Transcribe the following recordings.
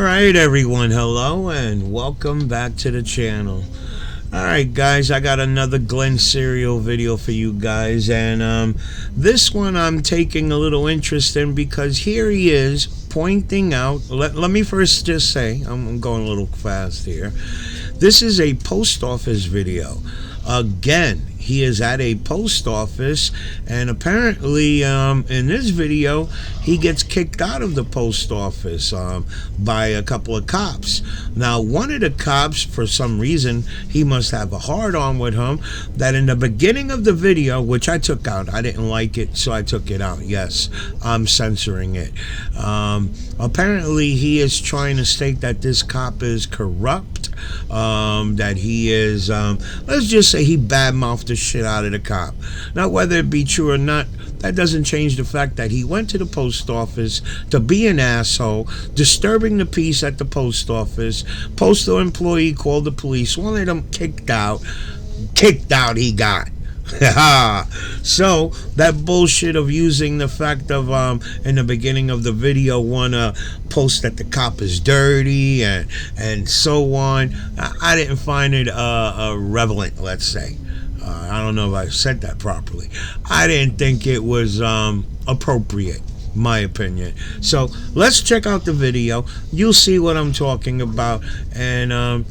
Alright everyone, hello and welcome back to the channel. Alright guys, I got another Glen Cerio video for you guys, and this one I'm taking a little interest in because here he is pointing out, let me first just say, I'm going a little fast here. This is a post office video. Again, he is at a post office, and apparently in this video he gets kicked out of the post office by a couple of cops. Now one of the cops, for some reason, he must have a hard on with him, that in the beginning of the video, which I took out, I didn't like it, so I took it out. Yes, I'm censoring it. Apparently he is trying to state that this cop is corrupt, that he is, let's just say he badmouthed the shit out of the cop. Now whether it be true or not, that doesn't change the fact that he went to the post office to be an asshole, disturbing the peace at the post office. Postal employee called the police, wanted him kicked out he got. So that bullshit of using the fact of in the beginning of the video wanna post that the cop is dirty and so on, I didn't find it relevant, let's say. I don't know if I said that properly. I didn't think it was appropriate, my opinion. So let's check out the video. You'll see what I'm talking about. And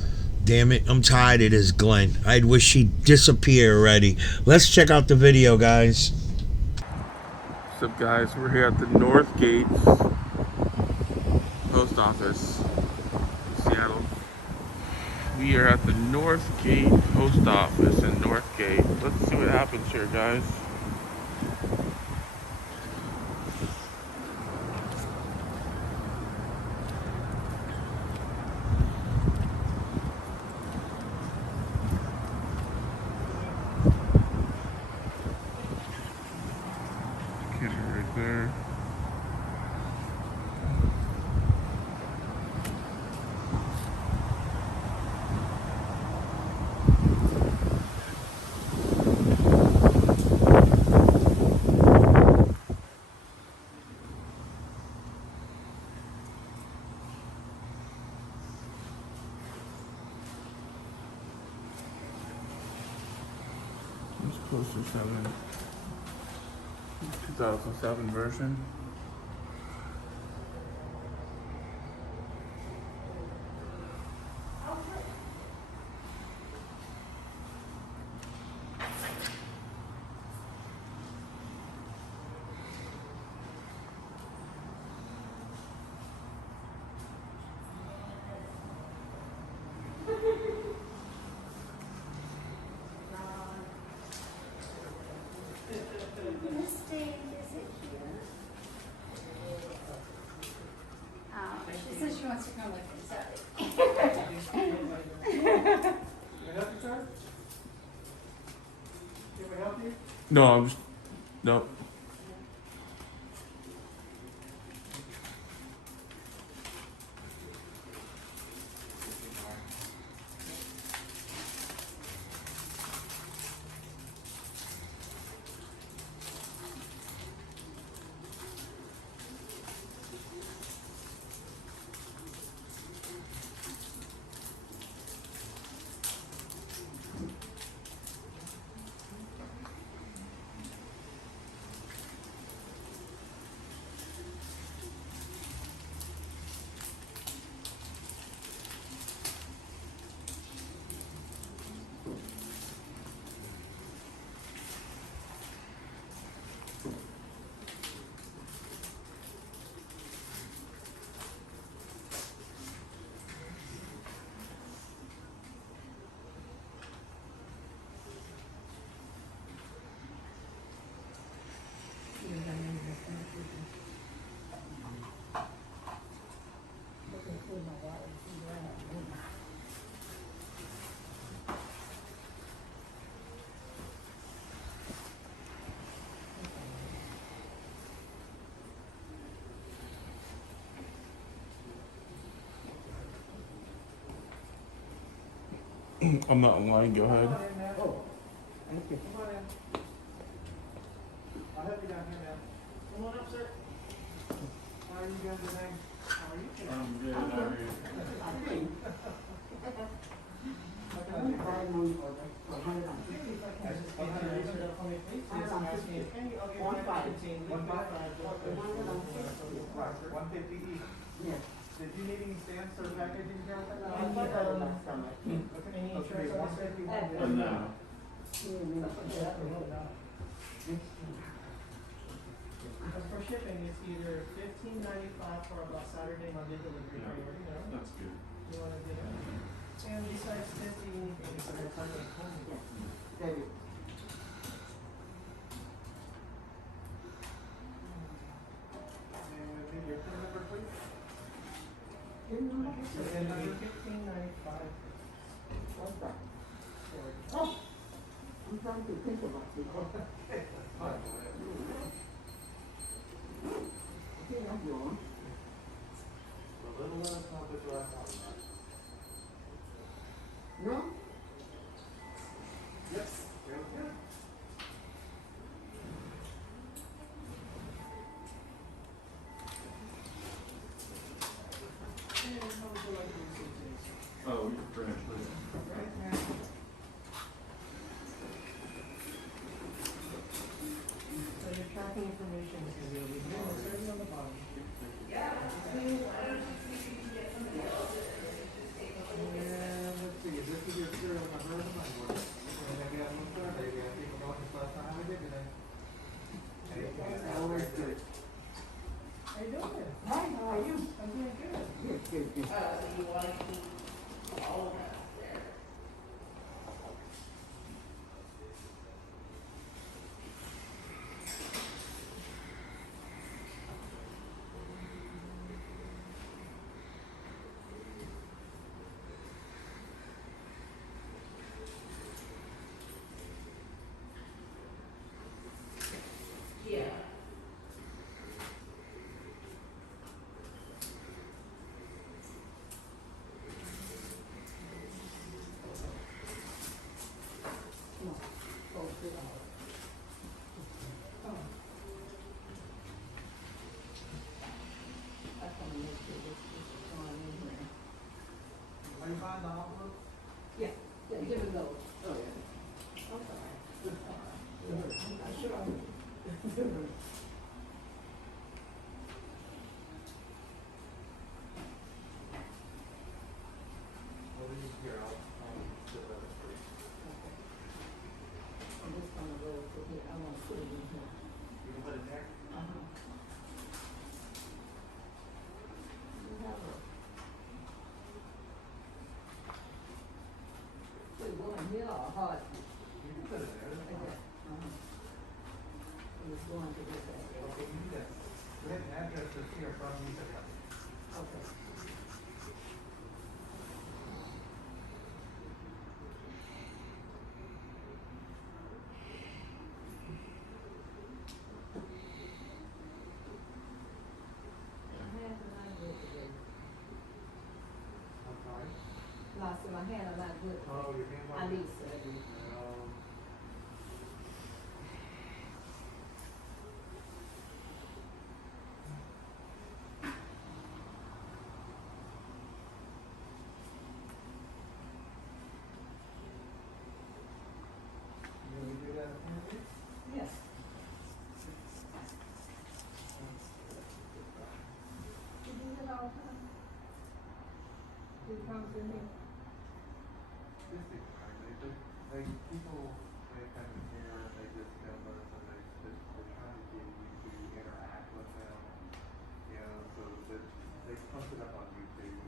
damn it, I'm tired of this Glen. I wish he'd disappear already. Let's check out the video, guys. What's up, guys? We're here at the North Gate Post Office in Seattle. We are at the North Gate Post Office in North Gate. Let's see what happens here, guys. Kid right there. It's closer 2007 version. She says she wants to come with me, sorry. Can I help you, sir? Can we help you? No, I'm just... No. I'm not in line, go ahead. Oh, thank you. Come on in. I'll help you down here now. Come on up, sir. How are you doing today? How are you today? I'm good, how are you? How can I do for you? I just want to raise it up for me, please. Yes, I'm asking. One five. 150 each. Yes. Did you need any stamps or packaging here? I thought that was last time. Any insurance on this? No. Because for shipping, it's either $15.95 for about Saturday, Monday delivery priority, you know? That's good. You wanna do that? And besides this, do you need anything for your time at home? Yes. David. And maybe your phone number, please? Didn't know So that. then number $15.95. What's that? for- Oh, I'm trying to think about it. Okay, I'm going. A little let us know what you're talking about. No? Yes. There we go. And how would you like to receive these? Oh, you're French, please. Right now. So your tracking information is here, we have a survey on the bottom. And let's see, this is your serial number of the money order. And I got one survey, we got people about this last time we did today. Always good. How you doing? Hi, how are you? I'm doing good. Good, good, good. No. Oh, good. Oh. I can make sure this is going in here. Are you buying the envelope? Yeah, yeah, give it those. Oh, yeah. Okay. Sure. Well, this is here, I'll sit that up for you. I'm just gonna go to here, I want to put it in here. You can put it there? Uh-huh. You have a. We're going here or hard? You can put it there, that's Okay. fine. Uh-huh. It's going to this area. Okay, you do that. Go ahead and address this here from you. Okay. I'm sorry? Lost in my hand, I'm not good. Oh, your hand's I need to. You want me to do that in front of you? Yes. You do it all the time? You come to me? This is right, they, people, they come in here, and they just tell us, and they're trying to get you to interact with them. You know, so that they post it up on YouTube,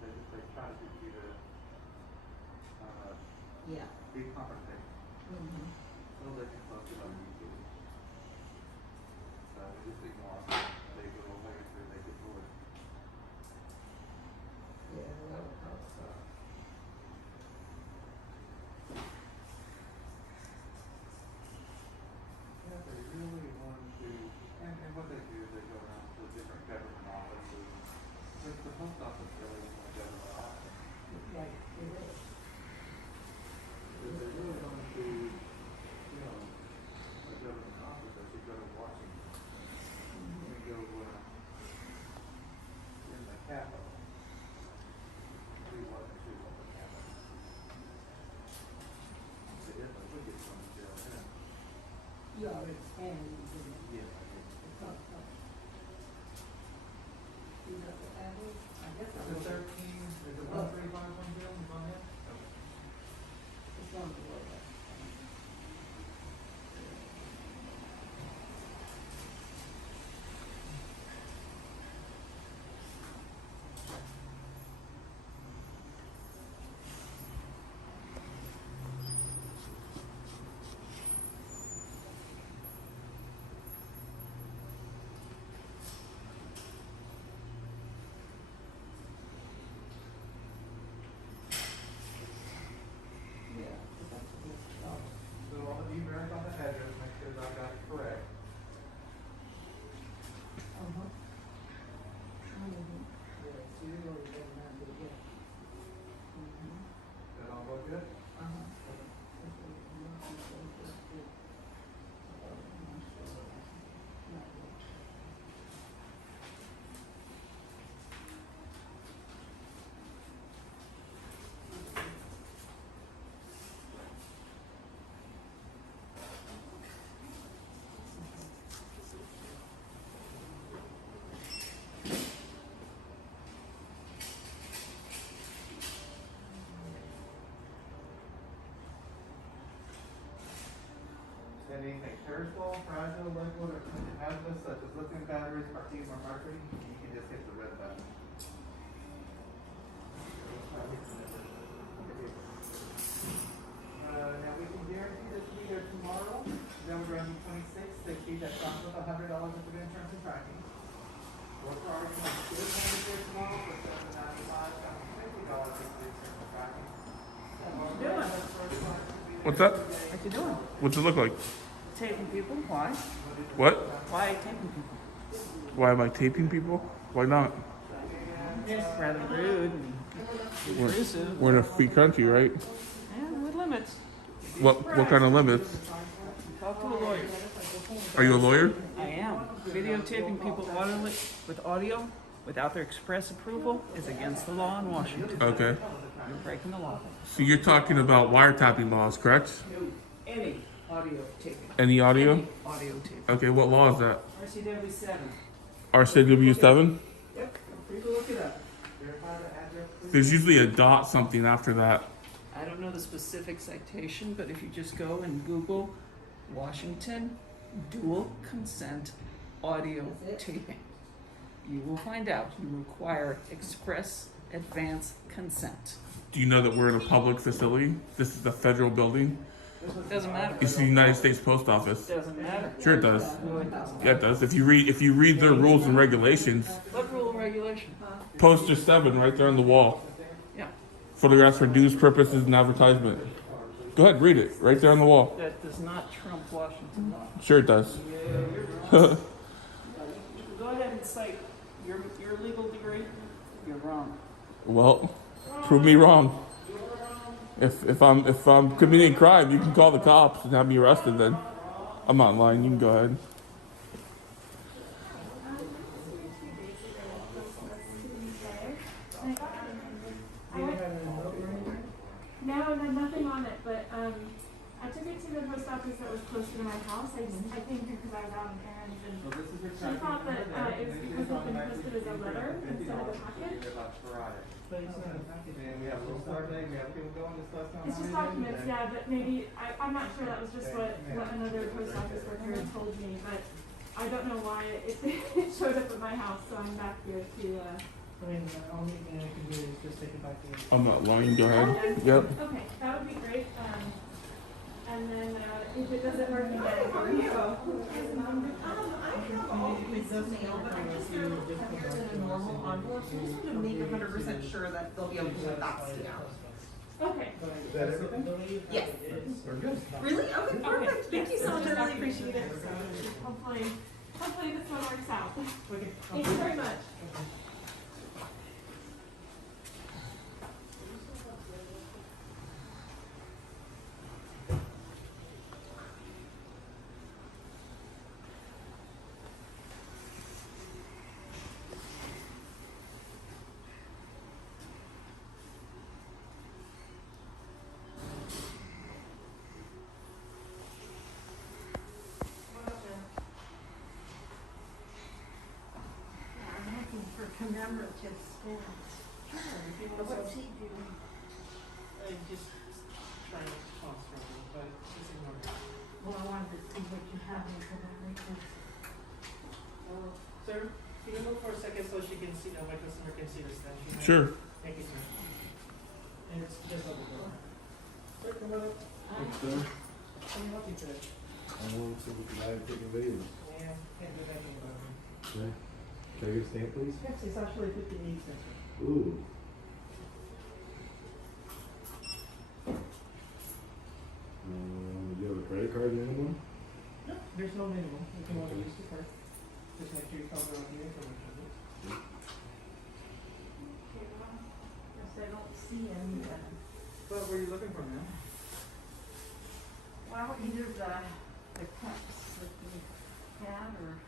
and they try to get you to, Yeah. be confrontational. Mm-hmm. So they can post it on YouTube. So we just ignore them, they go away through, they get bored. Yeah, well, So. Yeah, they really want to, and what they do is they go around to different government offices. The post office really is a government office. like, it is. If they really want to, you know, a government office, they should go to Washington. And go And Yes, you got the address? I guess I The will. 13, is it 13510? Is on it? It's on the road. Yeah, but that's a good start. So I'm gonna be verify the address, make sure that I got it correct. Uh-huh. Yeah, so you know it doesn't matter, yeah. Mm-hmm. That all look good? Uh-huh. That's what it must be, so it's good. I'm not sure. Not yet. And anything perishable, fragile, liquid, or hazardous, such as lithium batteries, martine, or mercury, you can just hit the red button. Now we can guarantee this to be there tomorrow, November 26th, they keep that cost with $100 of the insurance and tracking. Or for our, still going to be there tomorrow for $795, $50 of the insurance and tracking. What's that? What you doing? What's it look like? Taping people? Why? What? Why taping people? Why am I taping people? Why not? It's rather rude and intrusive. We're in a free country, right? And with limits. What kind of limits? Talk to a lawyer. Are you a lawyer? I am. Videotaping people with audio without their express approval is against the law in Washington. Okay. You're breaking the law. So you're talking about wiretapping laws, correct? Any audio taping. Any audio? Any audio taping. Okay, what law is that? RCW 7. RCW7? Yep. Feel free to look it up. There's usually a dot something after that. I don't know the specific citation, but if you just go and Google Washington dual consent audio taping, you will find out you require express advance consent. Do you know that we're in a public facility? This is the federal building. Doesn't matter. It's the United States Post Office. Doesn't matter. Sure it does. No, it doesn't. Yeah, it does. If you read their rules and regulations, What rule and regulation? poster 7 right there on the wall. Yeah, Photographs for news purposes and advertisement. Go ahead, read it. Right there on the wall. that does not trump Washington law. Sure it does. Go ahead and cite your legal degree. You're wrong. Well, prove me wrong. If I'm committing a crime, you can call the cops and have me arrested then. I'm not lying, you can go ahead. No, nothing on it, but I took it to the post office that was closer to my house. I came here because I was out on errands, and she thought that it was because it had been posted as a letter instead of a package. And we have a little survey, we have people going, discuss on. It's just documents, yeah, but maybe, I'm not sure, that was just what another post office worker had told me, but I don't know why it showed up at my house, so I'm back here to, I mean, the only thing I can do is just take it back to you. I'm not lying, go ahead. Yep. okay, that would be great, and then, if it doesn't work again, I can go. It does mail, but I just have it prepared in a normal envelope, so I just want to make 100% sure that they'll be able to put that out. Okay. Is that everything? Yes. We're good. Really? Okay, perfect. Thank you so much. I really appreciate it. Hopefully this one works out. Thank you very much. commemorative stamps. Sure, if you But want what's to, he doing? just trying to toss for me, but just ignore it. Well, I wanted to see what you have in commemorative. Sir, can you move for a second so she can see, my customer can see the stamp? She might- Sure. Thank you, sir. And it's just over there. Sir, come on up. Thanks, sir. Can you help me today? I want to see what you have taking videos. Yeah, can't do that thing about me. Okay. Can I get a stamp, please? Yes, it's actually 58 cents. Ooh. Do you have a credit card minimum? No, there's no minimum. You can only use the card. Just make sure you cover all the information. Okay, well, guess I don't see any, What were you looking for, ma'am? well, either the cups that we had or,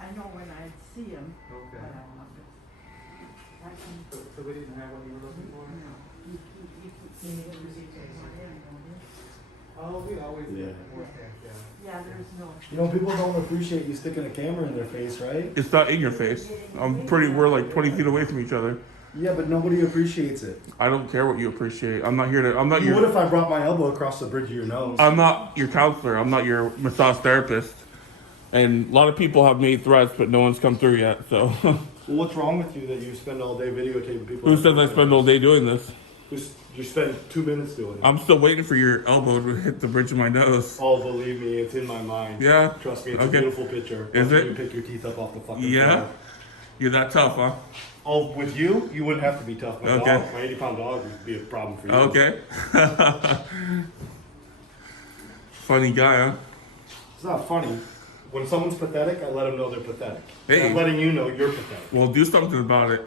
I know when I'd see them, but Okay. I wonder. I can, So we didn't have what you were looking for? no, you You need the receipt, put sir. it in, don't you? Oh, we always Yeah. get more stamps, yeah. Yeah, there's no. You know, people don't appreciate you sticking a camera in their face, right? It's not in your face. We're like 20 feet away from each other. Yeah, but nobody appreciates it. I don't care what you appreciate. I'm not You would if I brought my elbow across the bridge of your nose. I'm not your counselor. I'm not your massage therapist. And a lot of people have made threats, but no one's come through yet. So, Well, what's wrong with you that you spend all day videotaping people? who says I spend all day doing this? You spend 2 minutes doing it. I'm still waiting for your elbow to hit the bridge of my nose. Oh, believe me, it's in my mind. Yeah. Trust me, it's Okay. a beautiful picture. Is Watch it? You pick your teeth up off the fucking Yeah. floor. You're that tough, huh? Oh, with you wouldn't have to be tough. My Okay. dog, my 80-pound dog would be a problem for you. Okay. Funny guy, huh? It's not funny. When someone's pathetic, I let them know they're pathetic. Hey. I'm letting you know you're pathetic. Well, do something about it.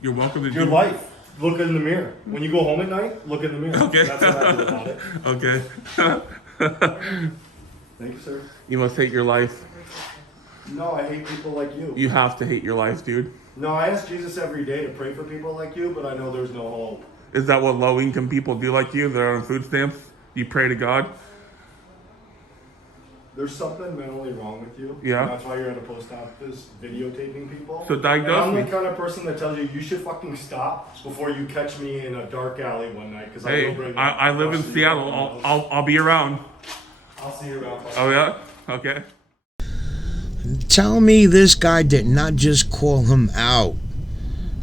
You're welcome to Your do. life. Look in the mirror. When you go home at night, look in the mirror. Okay. That's what I do about it. Okay. Thank you, sir. You must hate your life. No, I hate people like you. You have to hate your life, dude. No, I ask Jesus every day to pray for people like you, but I know there's no hope. Is that what low-income people do like you? They're on food stamps? You pray to God? There's something mentally wrong with you. Yeah. And that's why you're at a post office videotaping people. So diagnose And I'm me. the kind of person that tells you should fucking stop before you catch me in a dark alley one night. Because I Hey, will bring. I live in Seattle. I'll be around. I'll see you around. Oh yeah? Okay. Tell me this guy did not just call him out.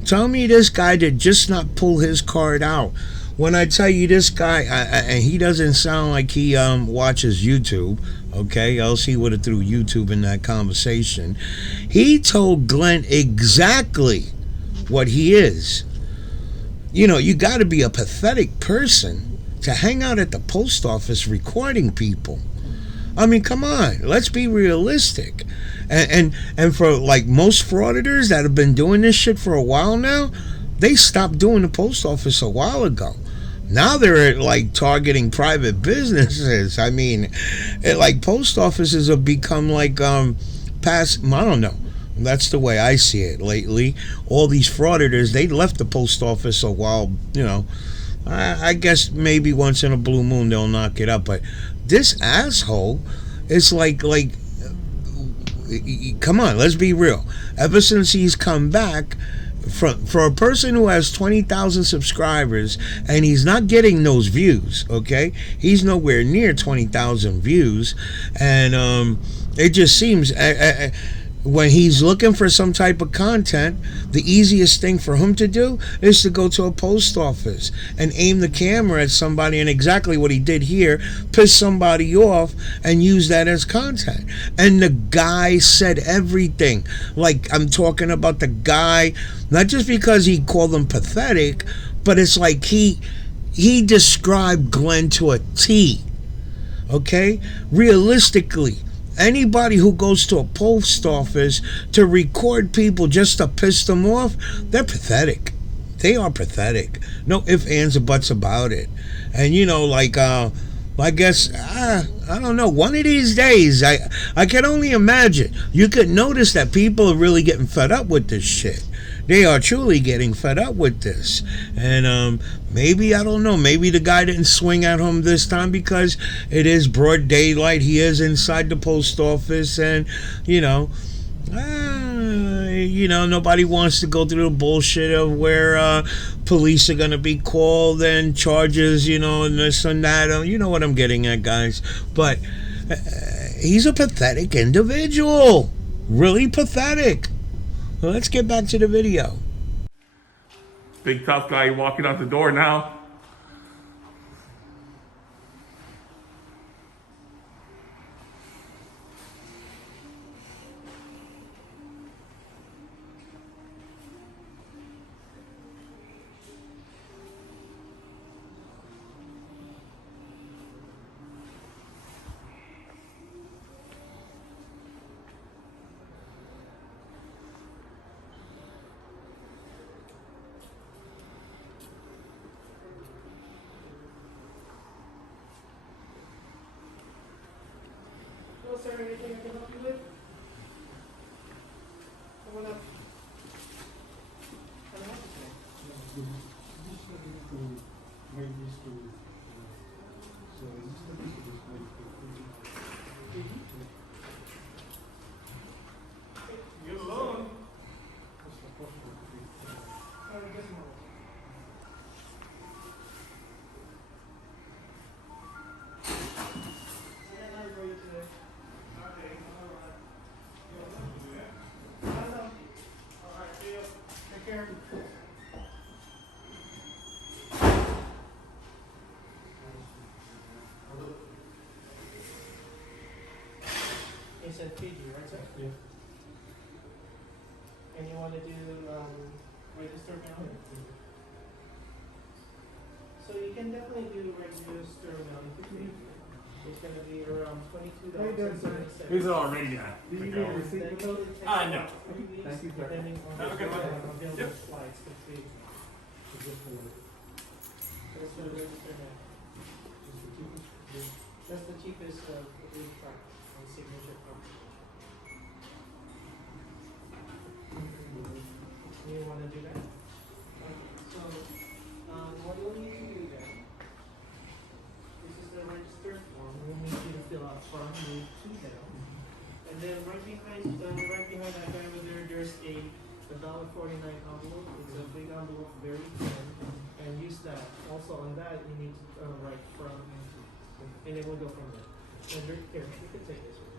Tell me this guy did just not pull his card out. When I tell you this guy, and he doesn't sound like he watches YouTube, okay, else he would have threw YouTube in that conversation. He told Glenn exactly what he is. You know, you got to be a pathetic person to hang out at the post office recording people. I mean, come on, let's be realistic. And for like most frauditors that have been doing this shit for a while now, they stopped doing the post office a while ago. Now they're like targeting private businesses. I mean, like post offices have become like I don't know. That's the way I see it lately. All these frauditors, they left the post office a while, you know. I guess maybe once in a blue moon they'll knock it up, but this asshole is like come on, let's be real. Ever since he's come back, for a person who has 20,000 subscribers and he's not getting those views, okay? He's nowhere near 20,000 views, and it just seems when he's looking for some type of content, the easiest thing for him to do is to go to a post office and aim the camera at somebody, and exactly what he did here, piss somebody off and use that as content. And the guy said everything. Like, I'm talking about the guy, not just because he called him pathetic, but it's like he described Glenn to a T. Okay? Realistically, anybody who goes to a post office to record people just to piss them off, they're pathetic. They are pathetic. No ifs, ands, or buts about it. And you know, like, I guess, I don't know, one of these days, I can only imagine, you could notice that people are really getting fed up with this shit. They are truly getting fed up with this. And maybe, I don't know, maybe the guy didn't swing at him this time because it is broad daylight. He is inside the post office, and, you know, You know, nobody wants to go through the bullshit of where police are gonna be called and charges, you know, and this and that. You know what I'm getting at, guys. But he's a pathetic individual. Really pathetic. Well, let's get back to the video. Big tough guy walking out the door now. Hello, sir. Anything I can help you with? Come on up. Can I help you today? You alone? Just a moment. I got another for you today. Alright, see you. Take care. You said Fiji, right, sir? Yeah. And you want to do register now? So you can definitely do register now if you need. It's going to be around $22. He's already got. Do you need a receipt with those? No. Thank you, sir. Depending on Have a good one. available Yep. flights complete. Let's do register now. That's the cheapest price on signature card. You want to do that? Okay. So, what you'll need to do then, this is the registered form. We'll need you to fill out front, move two down. And then right behind that guy over there, there's a $1.49 envelope. It's a big envelope, very thin. And use that. Also on that, you need to write from, and then we'll go from there. And here, you can take this one.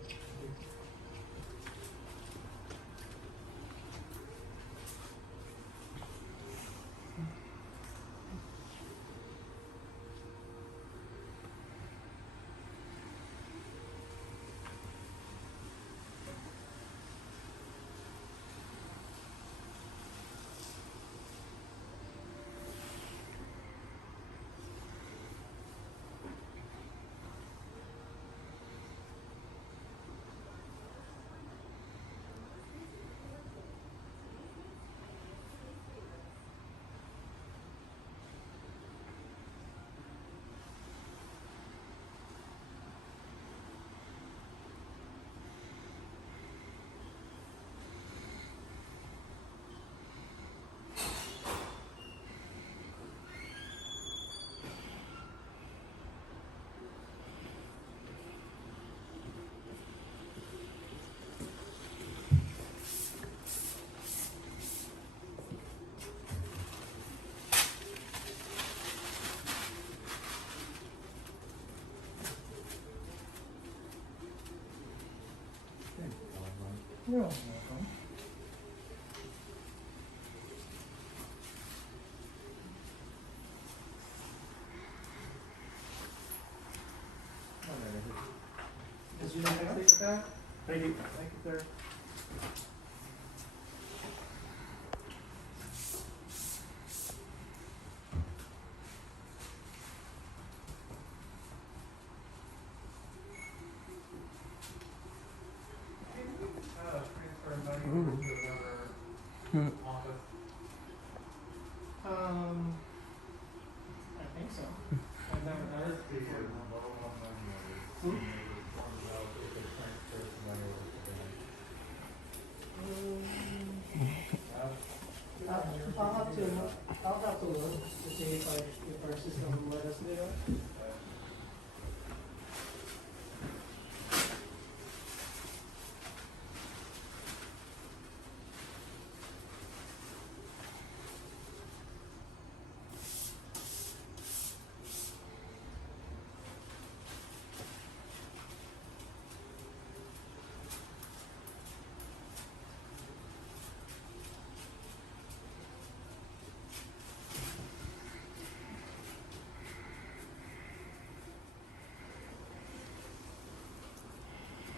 You're welcome. Is you like to take it back? Thank you. Thank you, sir. Transfer money to another office. I think so. I've never done it before. I'll have to look to see if our system will let us do it.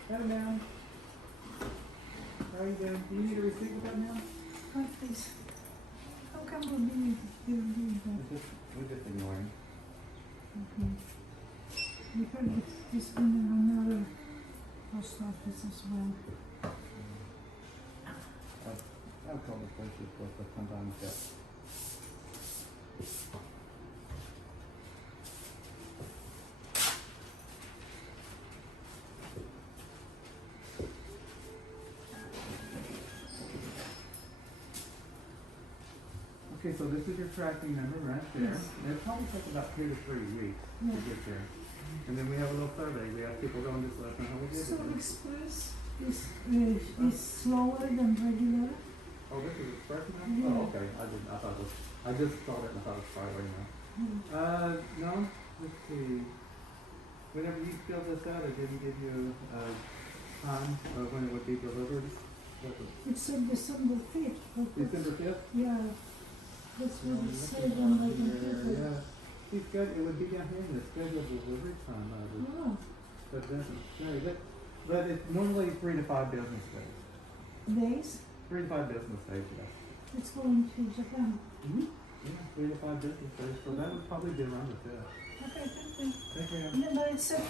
Hello, ma'am. How are you doing? Do you need a receipt with that, ma'am? Hi, please. How come we're doing that? We're just ignoring. Okay. We heard this in another post office as well. I've called the places, but sometimes, yeah. Okay, so this is your tracking number right there. Yes. It probably takes about 2 to 3 weeks Yeah. to get there. And then we have a little survey. We have people go and just let them know how we did So it. express is slower than regular. Oh, this is express now? Yeah. Oh, okay. I just saw it and I thought it was Friday now. No. Let's see. Whenever you filled this out, it didn't give you a time of when it would be delivered. It said December 5th. December 5th? Yeah. That's what it said on my computer. Yeah. He's got, it would be down here in the scheduled delivery time. Oh, But doesn't say. But it's normally 3 to 5 business days. days? 3 to 5 business days, yes. It's going to Japan. Yeah, 3 to 5 business days. So that would probably be around the 5th. Okay, thank you. Thank you. Yeah, but it said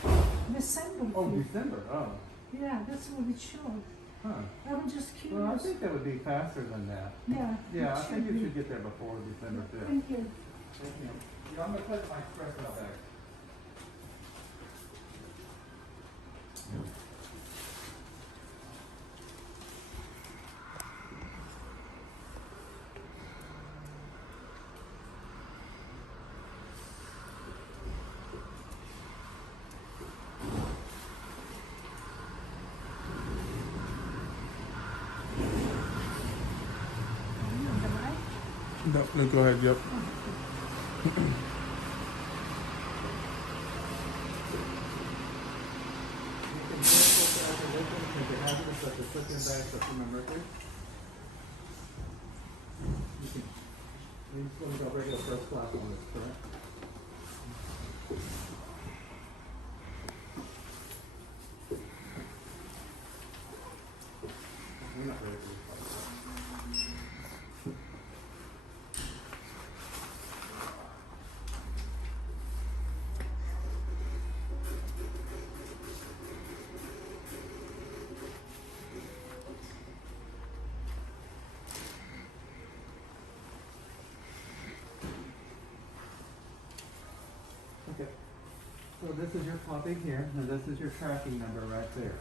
December 5th. Oh, December. Oh. Yeah, that's what it showed. Huh. I was just Well, I curious. think that would be faster than that. Yeah. Yeah, I think be. you should get there before December 5th. Thank you. Thank you. Yeah, I'm going to put my express out back. No, go ahead, yep. You just want to go regular first class on this, correct? We're not ready for this. Okay. So this is your copy here, and this is your tracking number right there.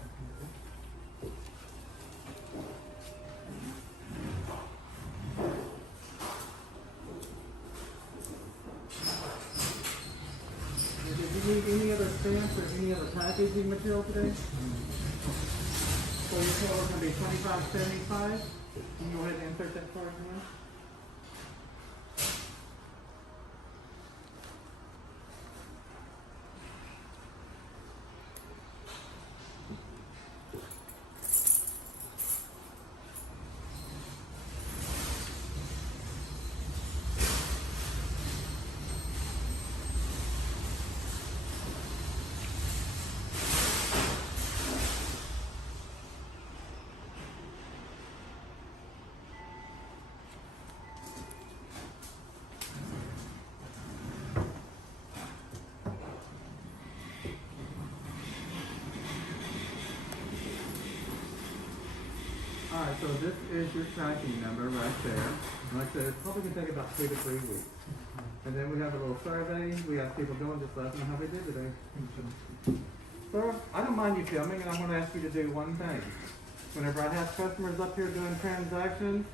Did you need any other stamps or any other packaging material today? So your total is going to be $25.75. Can you go ahead and insert that card now? Alright, so this is your tracking number right there. And like I said, it's probably going to take about 2 to 3 weeks. And then we have a little survey. We have people going, just let them know how they did today. Sir, I don't mind you filming, and I'm going to ask you to do one thing. Whenever I have customers up here doing transactions,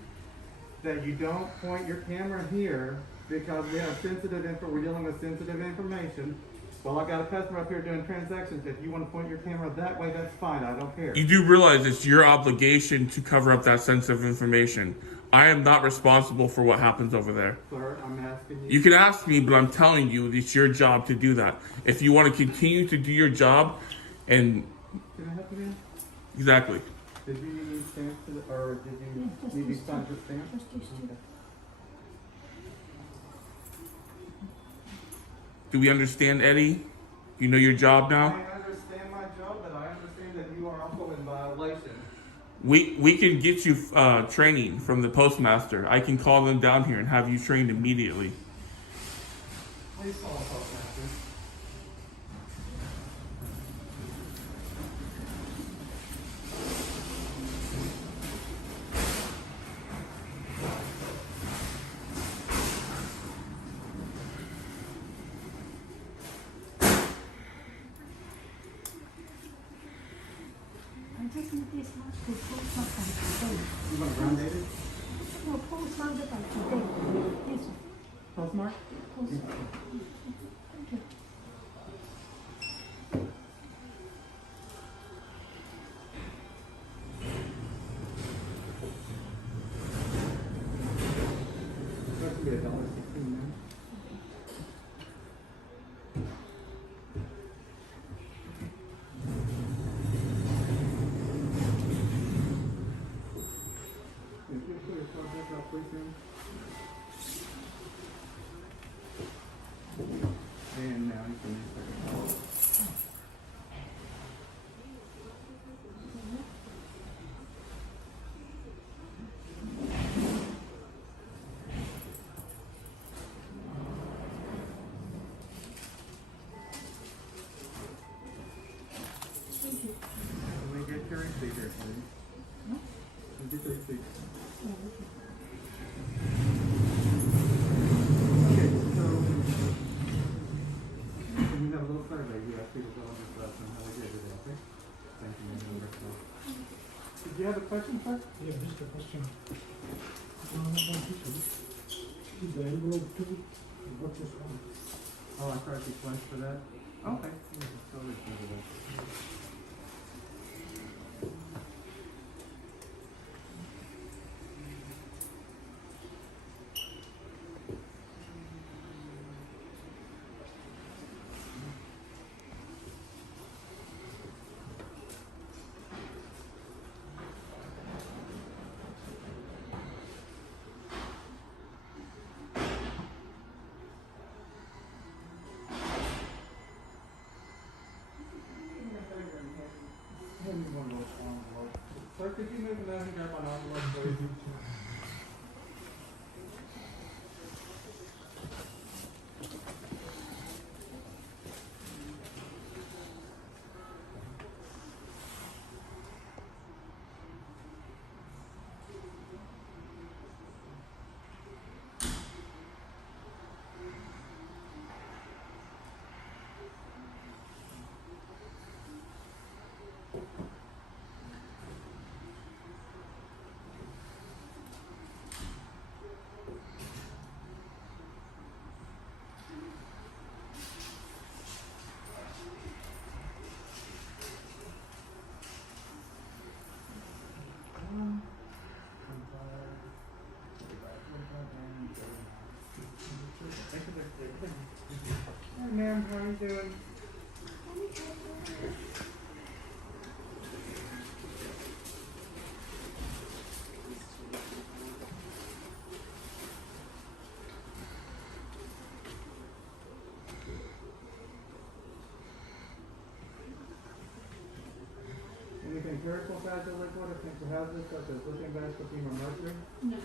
that you don't point your camera here because we have we're dealing with sensitive information. Well, I got a customer up here doing transactions. If you want to point your camera that way, that's fine. I don't care. You do realize it's your obligation to cover up that sensitive information. I am not responsible for what happens over there. Sir, I'm asking you. You can ask me, but I'm telling you, it's your job to do that. If you want to continue to do your job, and Can I help you again? exactly. Did you need stamps or did you just need these these signed two. for stamps? Just these two. Okay. Do we understand, Eddie? You know your job I now? understand my job, but I understand that you are also license. We can get you training from the postmaster. I can call them down here and have you trained immediately. Please call the postmaster. I just need this much to post up by today. You want to run, David? No, post up by today. This Postmark? post. Thank you. That's gonna be $1.16 now. If you put your card back up, please, ma'am. And now you can use second. Can we get your receipt here, please? Can we get the receipt? Okay, so can we have a little survey? You ask people to fill out this lesson, how they did today, okay? Thank you, Mr. Rickman. Did you have a question, sir? Yeah, just a question. Is the envelope too? What is wrong? Oh, I tried to sequence for that? Okay. Yeah, just go ahead and do that. Sir, could you move that and grab an envelope, please? Hi, ma'am, how are you doing? Anything critical, fragile, liquid, or potential hazardous, such as lithium, vaseline, or mercury? No.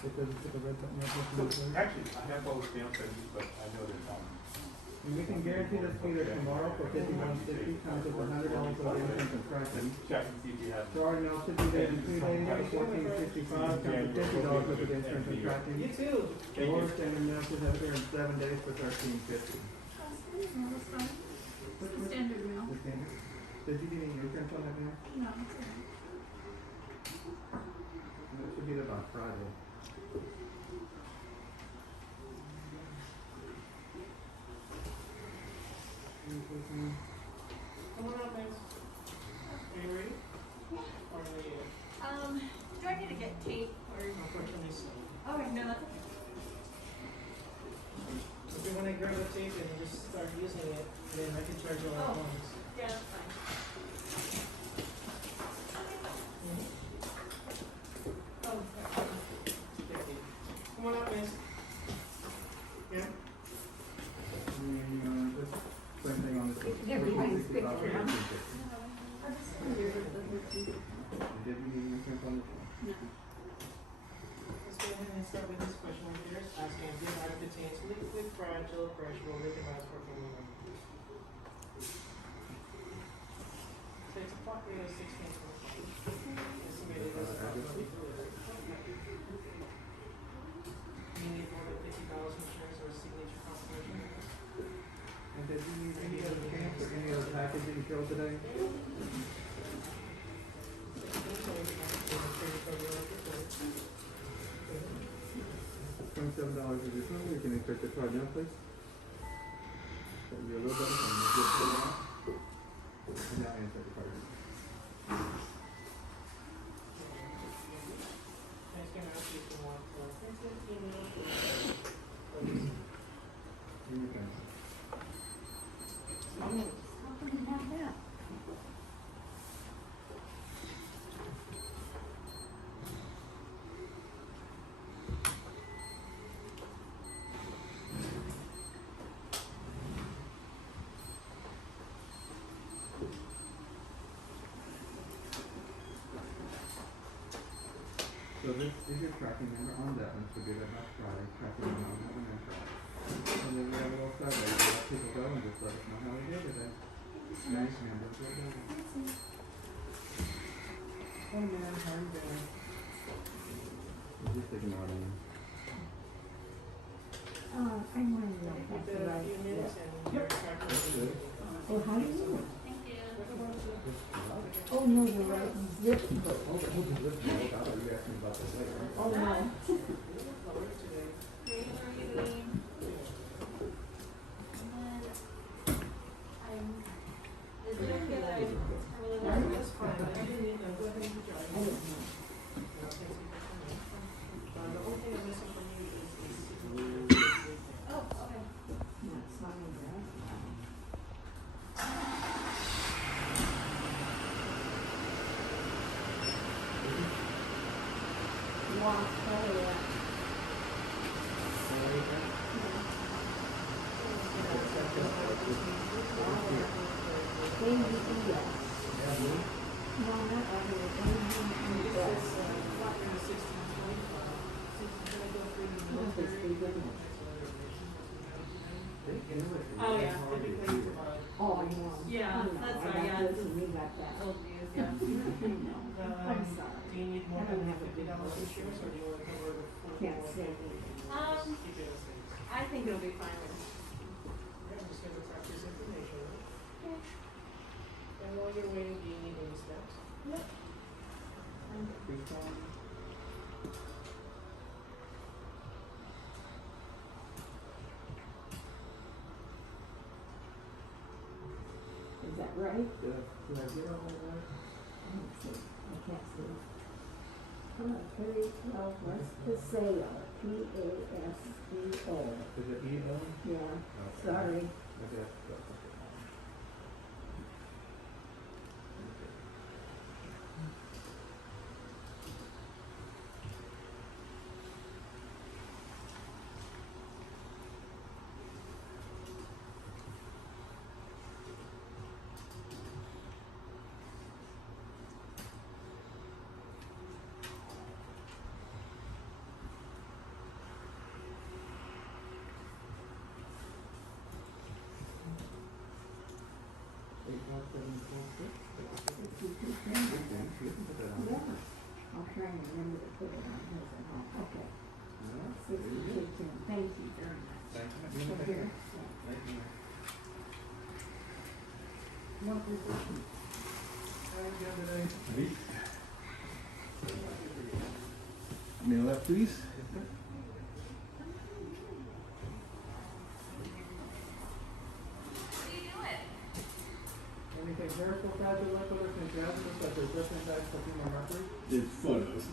It doesn't put the red button up with the Actually, I have all the stamps I use, but I know they're coming. And we can guarantee this be there tomorrow for $51.60 times with $100 for the insurance and tracking. Check and see if you have. Sorry, no, should be there in 2 days, $14.55 times with $50 with the insurance and tracking. You too. Lower standard now should have it there in 7 days for $13.50. No, that's fine. It's the standard mail. The standard. Did you get any insurance on that now? No, it's okay. It should be there by Friday. Come on up, miss. Are you ready? Or are you? Do I need to get tape or? Unfortunately, so. Okay, no, that's okay. If you wanna grab the tape and just start using it, then I can charge you all at once. Yeah, that's fine. Oh, sorry. Come on up, miss. Yeah? And, just same thing on this. Everybody's $14.65 for picking it up. $13.50. crashable, they can last for a full month. So it's approximately 16 estimated as approximately delivered. You need more than $50 insurance or a signature confirmation. And did you need any other stamps or any other packaging filled today? $27 additional. You can insert the card now, please. That'll be a little better. And we'll get it out. And now insert the card. Next can I ask you if you want printed email or Here you go. How come you have that? So this is your tracking number on that one, so give it about Friday, tracking number on that one and Friday. And then we have a little survey, to let people go and just let us know how they did today. Nice members, well done. Oh man, how are you doing? Just ignore them. I want to know if that's give it a right. few minutes and your tracking That's good. Oh, how do you do it? Thank you. Oh, no, you're right. Zip code. Oh, the whole list, I thought you asked me about that later. Oh, no. today. Great, how are you doing? Is it okay that I really like this Fine, part? I didn't need them, go ahead and put your I items. don't know. The only thing I'm missing from you is the signature. Oh, okay. No, it's not in there. Wow, oh, yeah. ABES. No, not ABES. Oh, yeah, typically you provide. Oh, I know. Yeah, I know. that's I right, got yeah. this and we got that. Oh, geez, yeah. I'm sorry. Do you need more I than don't have a big $50 voice. insurance, or do you want to cover the full? Can't say. Keep it as is. I think it'll be fine with Yeah, I'm just gonna practice this information. And while you're waiting, do you need any steps? Is that right? Did I get all that right? I don't see. I can't see. Well, what's Paseo? Paseo. Is it E-L? Yeah, sorry. Okay. Yeah. I'll try and remember to put it on his at home. Okay. 6210. Thank you very much. So here. Yeah. What position? Mail that, please. What are you doing? Anything hairful, fragile, liquid, or congestion, such as different types of human mercury? It's photos.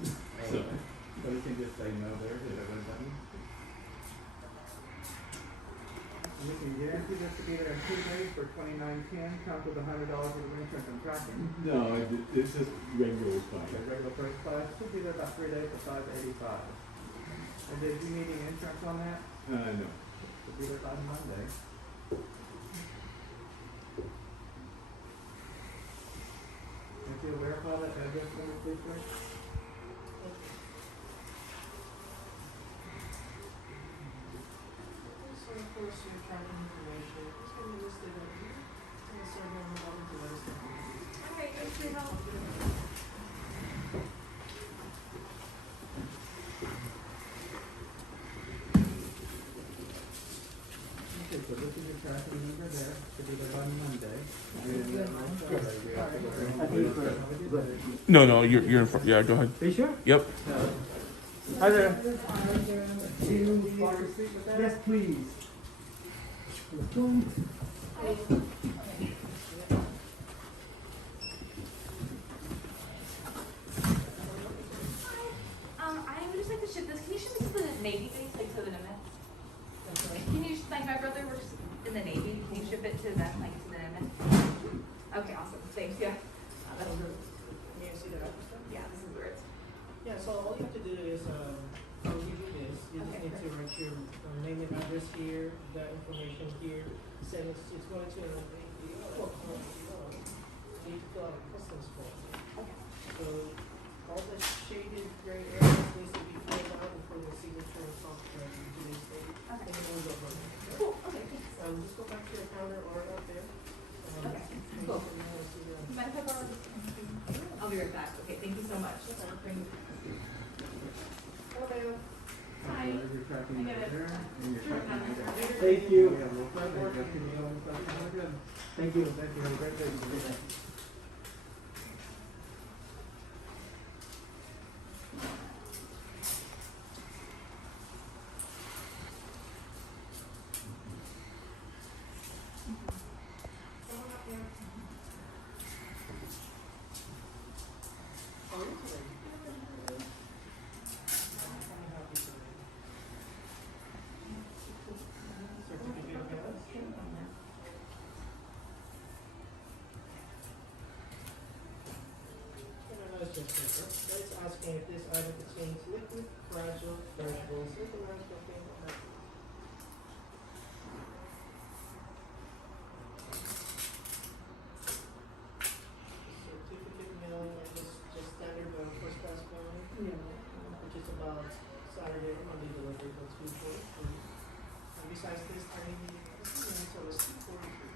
So, So we can just say no there, hit that one button. We can guarantee this to be there in 2 days for $29.10, comes with $100 of insurance and tracking. no, it's just regular The fine. regular price class should be there about 3 days for $585. And did you need any insurance on that? No. Should be there by Monday. If you'll verify that address number, please, sir. So, of course, regards to your tracking information, it's going to be listed right here. And the server will log into let us know. Alright, thanks for your help. Okay, so this is your tracking number there, should be there by Monday. No, you're in front. Yeah, go ahead. Are you sure? Yep. Hi there. Yes, please. I would just like to ship this. Can you ship it to the Navy base, like to the Nimitz? Can you, like, my brother works in the Navy. Can you ship it to them, like, to the Nimitz? Okay, awesome. Thanks, yeah. That's Can you see the address? yeah, this is where it's. Yeah, so all you have to do is, I'll give you this. You just Okay, need to write your name and address here, that information here. Send it, it's going to, you need to fill out a customs form. Okay. So all the shaded gray areas needs to be filled out before the signature and software in today's date. Okay. And then we'll go from there. Cool. Okay, thanks. Just go back to your counter or up there. Okay, cool. Mind if I borrow this? I'll be right back. Okay, thank you so much. Hello. Hi. Your tracking I get number it. there, and your Sure. tracking number. Thank you. We have a little further, just can you go inside? Good. Thank you. Thank you, have a great day. It's asking if this item contains liquid, fragile, vegetables, liquid, something like that. Certificate mailing, I just standard first class mailing. Which is about Saturday, Monday delivery, that's 243. And besides this, I need, so it's 243.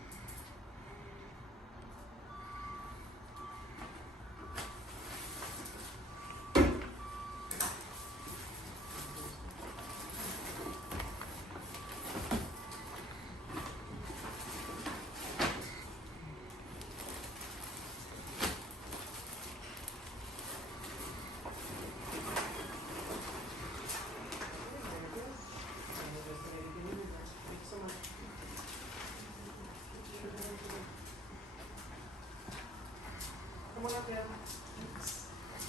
Come on up, man.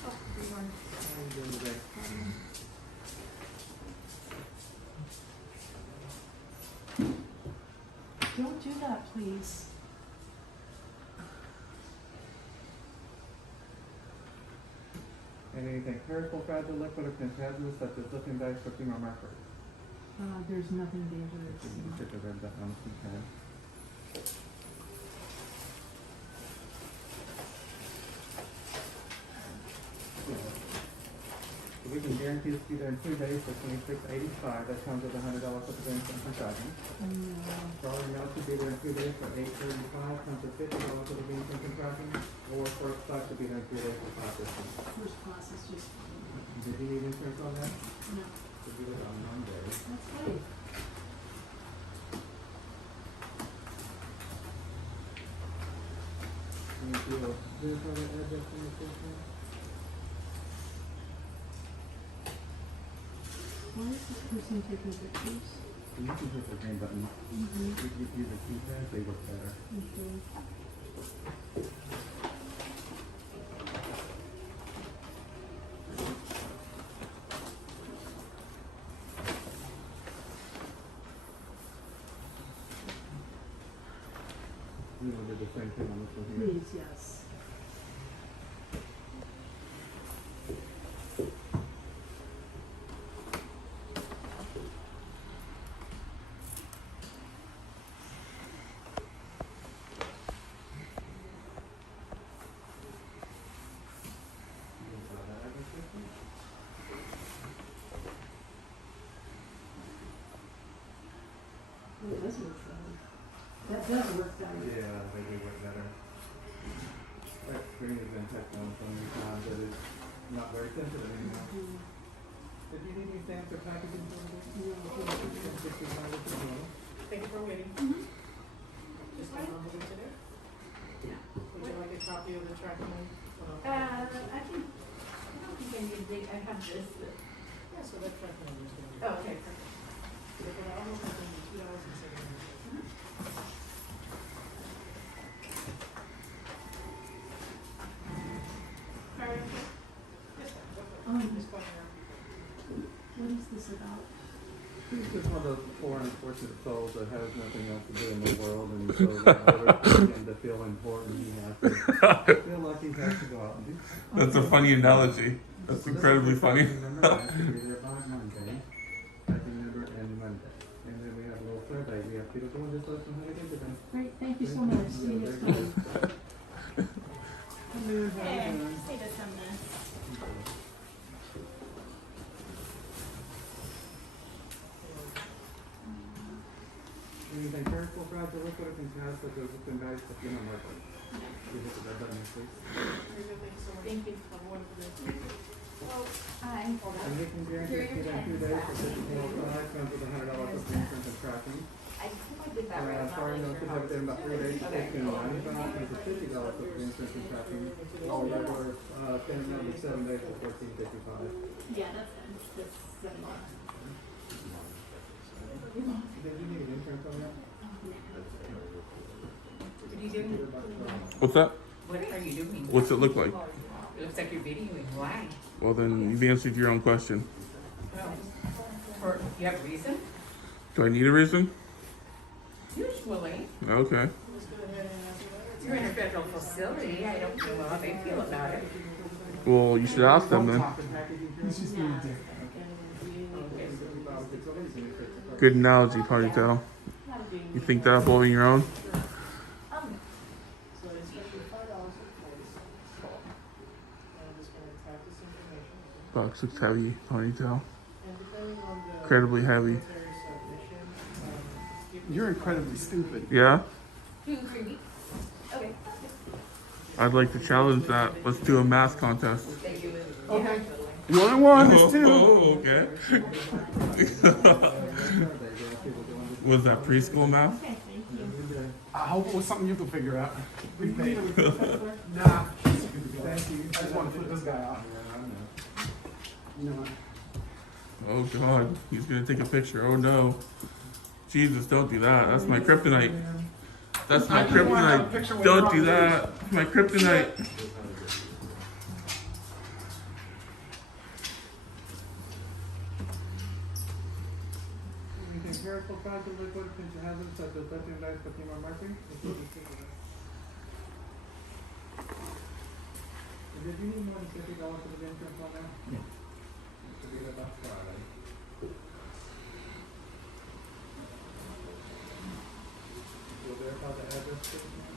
Oh, good morning. How are you doing today? Don't do that, please. And anything perishable, fragile, liquid, or contagious, such as lifting dice, cooking, or mercury. There's nothing dangerous. You can check the red button on the keypad. So we can guarantee this to be there in 2 days for $26.85. That comes with $100 worth of instant contracting. Dollar mail should be there in 2 days for $8.35. Comes with $50 worth of instant contracting. Or first class should be there in 3 days for $5.50. First class is just fine. Did you need insurance on that? No, Should be there on Monday. that's fine. Can you do a verify the address in the system? Why is this person taking pictures? You can hit the green button. Mm-hmm. If you use the keypad, they work better. Okay. You want to do the same thing on this one here? Please, yes. Verify that address system. Okay. does work better. That does work better. Yeah, they do work better. That screen has been touched on so many times that it's not very sensitive anymore. Did you need any stamps or packaging for this? Thank you for waiting. Just one over today. Yeah. Would you like a copy of the tracking? I don't think I need I have this. Yeah, so that tracking number is going to be. Oh, okay, perfect. So for the almost going to be $2.70. Sorry. Yes, ma'am. Just calling her. What is this about? He's just one of those poor unfortunate souls that has nothing else to do in the world, and so in order for him to feel important, he has to feel like he has to go out and do something. That's a funny analogy. That's incredibly funny. Remember, I have to be there by Monday. I can remember and Monday. And then we have a little survey. We have people go and just let them how to get to them. Great, thank you so much. See you next time. Save us some this. Anything careful, fragile, liquid, or fantastic, or liquid nice, if you're not working. You hit the red button, please. Very good, thank you so much. Thank you. Have a wonderful day. And we can guarantee you that 2 days for 50 comes with $100 for insurance and tracking. I hope I did that right. I'm not Sorry, no, really because sure I've been about 3 days, Okay. it's been $95 comes with $50 for insurance and tracking. All the other, payment number 7 days for $14.55. Yeah, that's good. That's $7. Did you need an insurance on that? What are you doing? What's that? What are you doing? What's it look like? It looks like you're videoing. Why? Well, then you've answered your own question. Or you have a reason? Do I need a reason? Usually. Okay. You're in a federal facility. I don't know how they feel about it. Well, you should ask them then. Good analogy, ponytail. You think that up all on your own? So it's going to be $5 a voice. And I'm just going to type this information. Box looks heavy, ponytail. And depending on the Incredibly heavy. military submission, You're incredibly stupid. Yeah? 2 3 weeks. Okay. I'd like to challenge that. Let's do a math contest. Okay. 1 and 1 is 2. Oh, okay. Was that preschool math? Okay, thank you. I hope it was something you could figure out. Nah. Thank you. I just want to flip this guy out. You know what? Oh god, he's gonna take a picture. Oh no. Jesus, don't do that. That's my kryptonite. That's my I didn't wanna have a kryptonite. picture with Don't her do on that. It's my kryptonite. Anything careful, fragile, liquid, potential hazards such as lithium, dice, lithium, or mercury. Did you need more than $50 for the insurance on that? No. Should be about Friday. You'll verify the address, please, ma'am?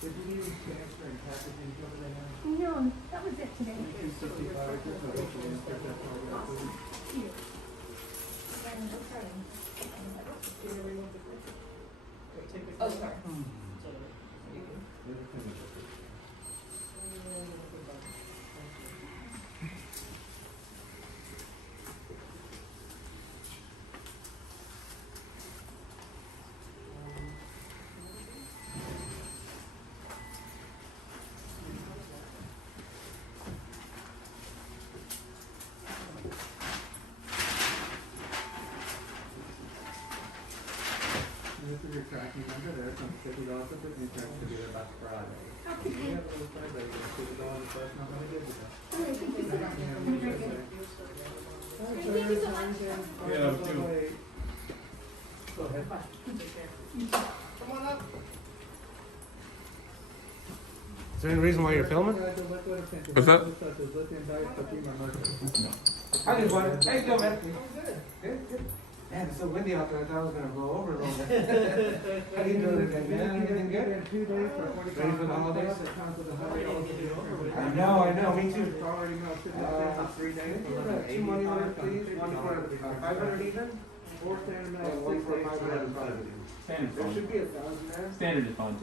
Did you need transfer and packaging over there now? No, that was it today. 265, just so we can insert that part of it. Here. Oh, sorry. This is your tracking number there, some $50 for the insurance to be there by Friday. Okay. You have a little survey, you can $50 if that's not gonna give you that. All right, thank you so much. Thank Thank you so much. Yeah, too. Go ahead. Come on up. Is there any reason why you're filming? What's that? How you doing, buddy? How you doing, man? Good. Man, it's so windy out there. I thought I was gonna blow over a little bit. How you doing today, man? Everything good? 2 days for 45. Ready for the holidays? I know. Me too. 3 days. 2 money orders, please. One for 500 even. 4 standard mil. And one for 505. Standard There fine. should be 1,000 there. Standard is fine.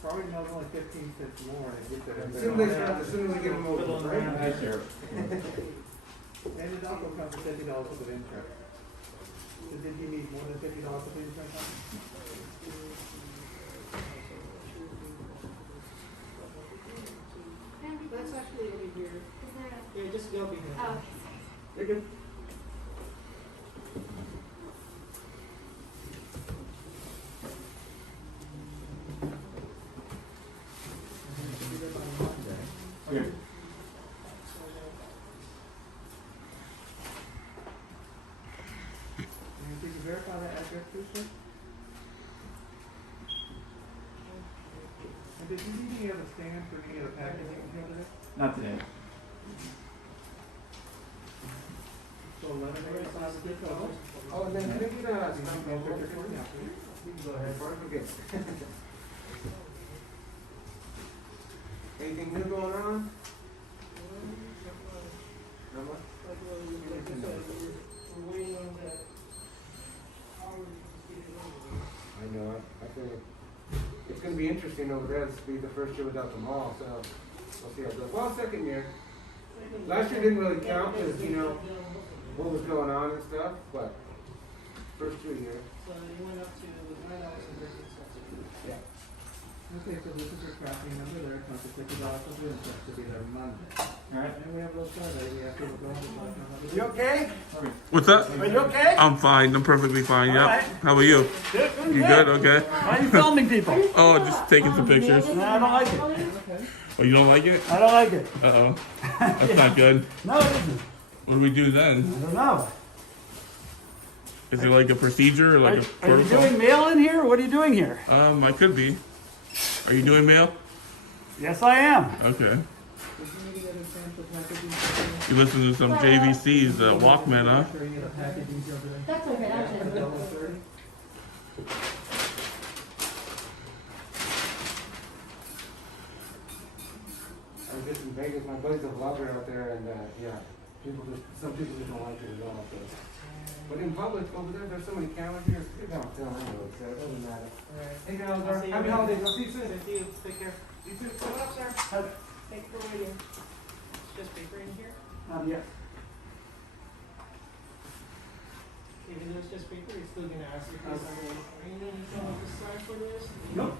Probably not only 15 cents more. As soon as we get them over, right? Sure. And it also comes with $50 worth of interest. So did you need more than $50 worth of interest? That's actually over here. Is there a? Yeah, just go over here. Oh, okay. You're good. Okay. And did you verify that address, please, sir? And did you need any other stand for any other packaging over there? Not today. So 11:85 is good call. Oh, and then can I get a stamp and picture for you? You can go ahead. Before I forget. Anything new going on? No more? I know, I feel like it's gonna be interesting over there. This will be the first year without the mall, so we'll see how it goes. Well, second year. Last year didn't really count because, you know, what was going on and stuff, but first 2 years. So you went up to $9.13. Yeah. Okay, so this is your tracking number there, comes to $50 of interest to be there Monday. Alright. And we have a little survey, we have people going to. You okay? What's up? Are you okay? I'm fine. I'm perfectly fine. Yep. Alright. How about you? Good. You good? Okay. Why are you filming people? Oh, just taking some pictures. No, I don't like it. Oh, you don't like it? I don't like it. Uh oh. That's not good. No, it isn't. What do we do then? I don't know. Is it like a procedure or like a Are you protocol? doing mail in here? What are you doing here? I could be. Are you doing mail? Yes, I am. Okay. You listen to some JVC's Walkman, huh? That's okay, actually. I was just in Vegas. My buddy's a vlogger out there, and yeah, some people just don't like it at all. So. But in public over there, there's so many cameras here. You're down still anyway, so it doesn't matter. Hey guys, happy holidays. I'll see you soon. See you. Take care. You too. Come up, sir. Thank you for waiting. Just paper in here. Yes. Even though it's just paper, he's still gonna ask you for something. Are you gonna need to sign for this? Nope.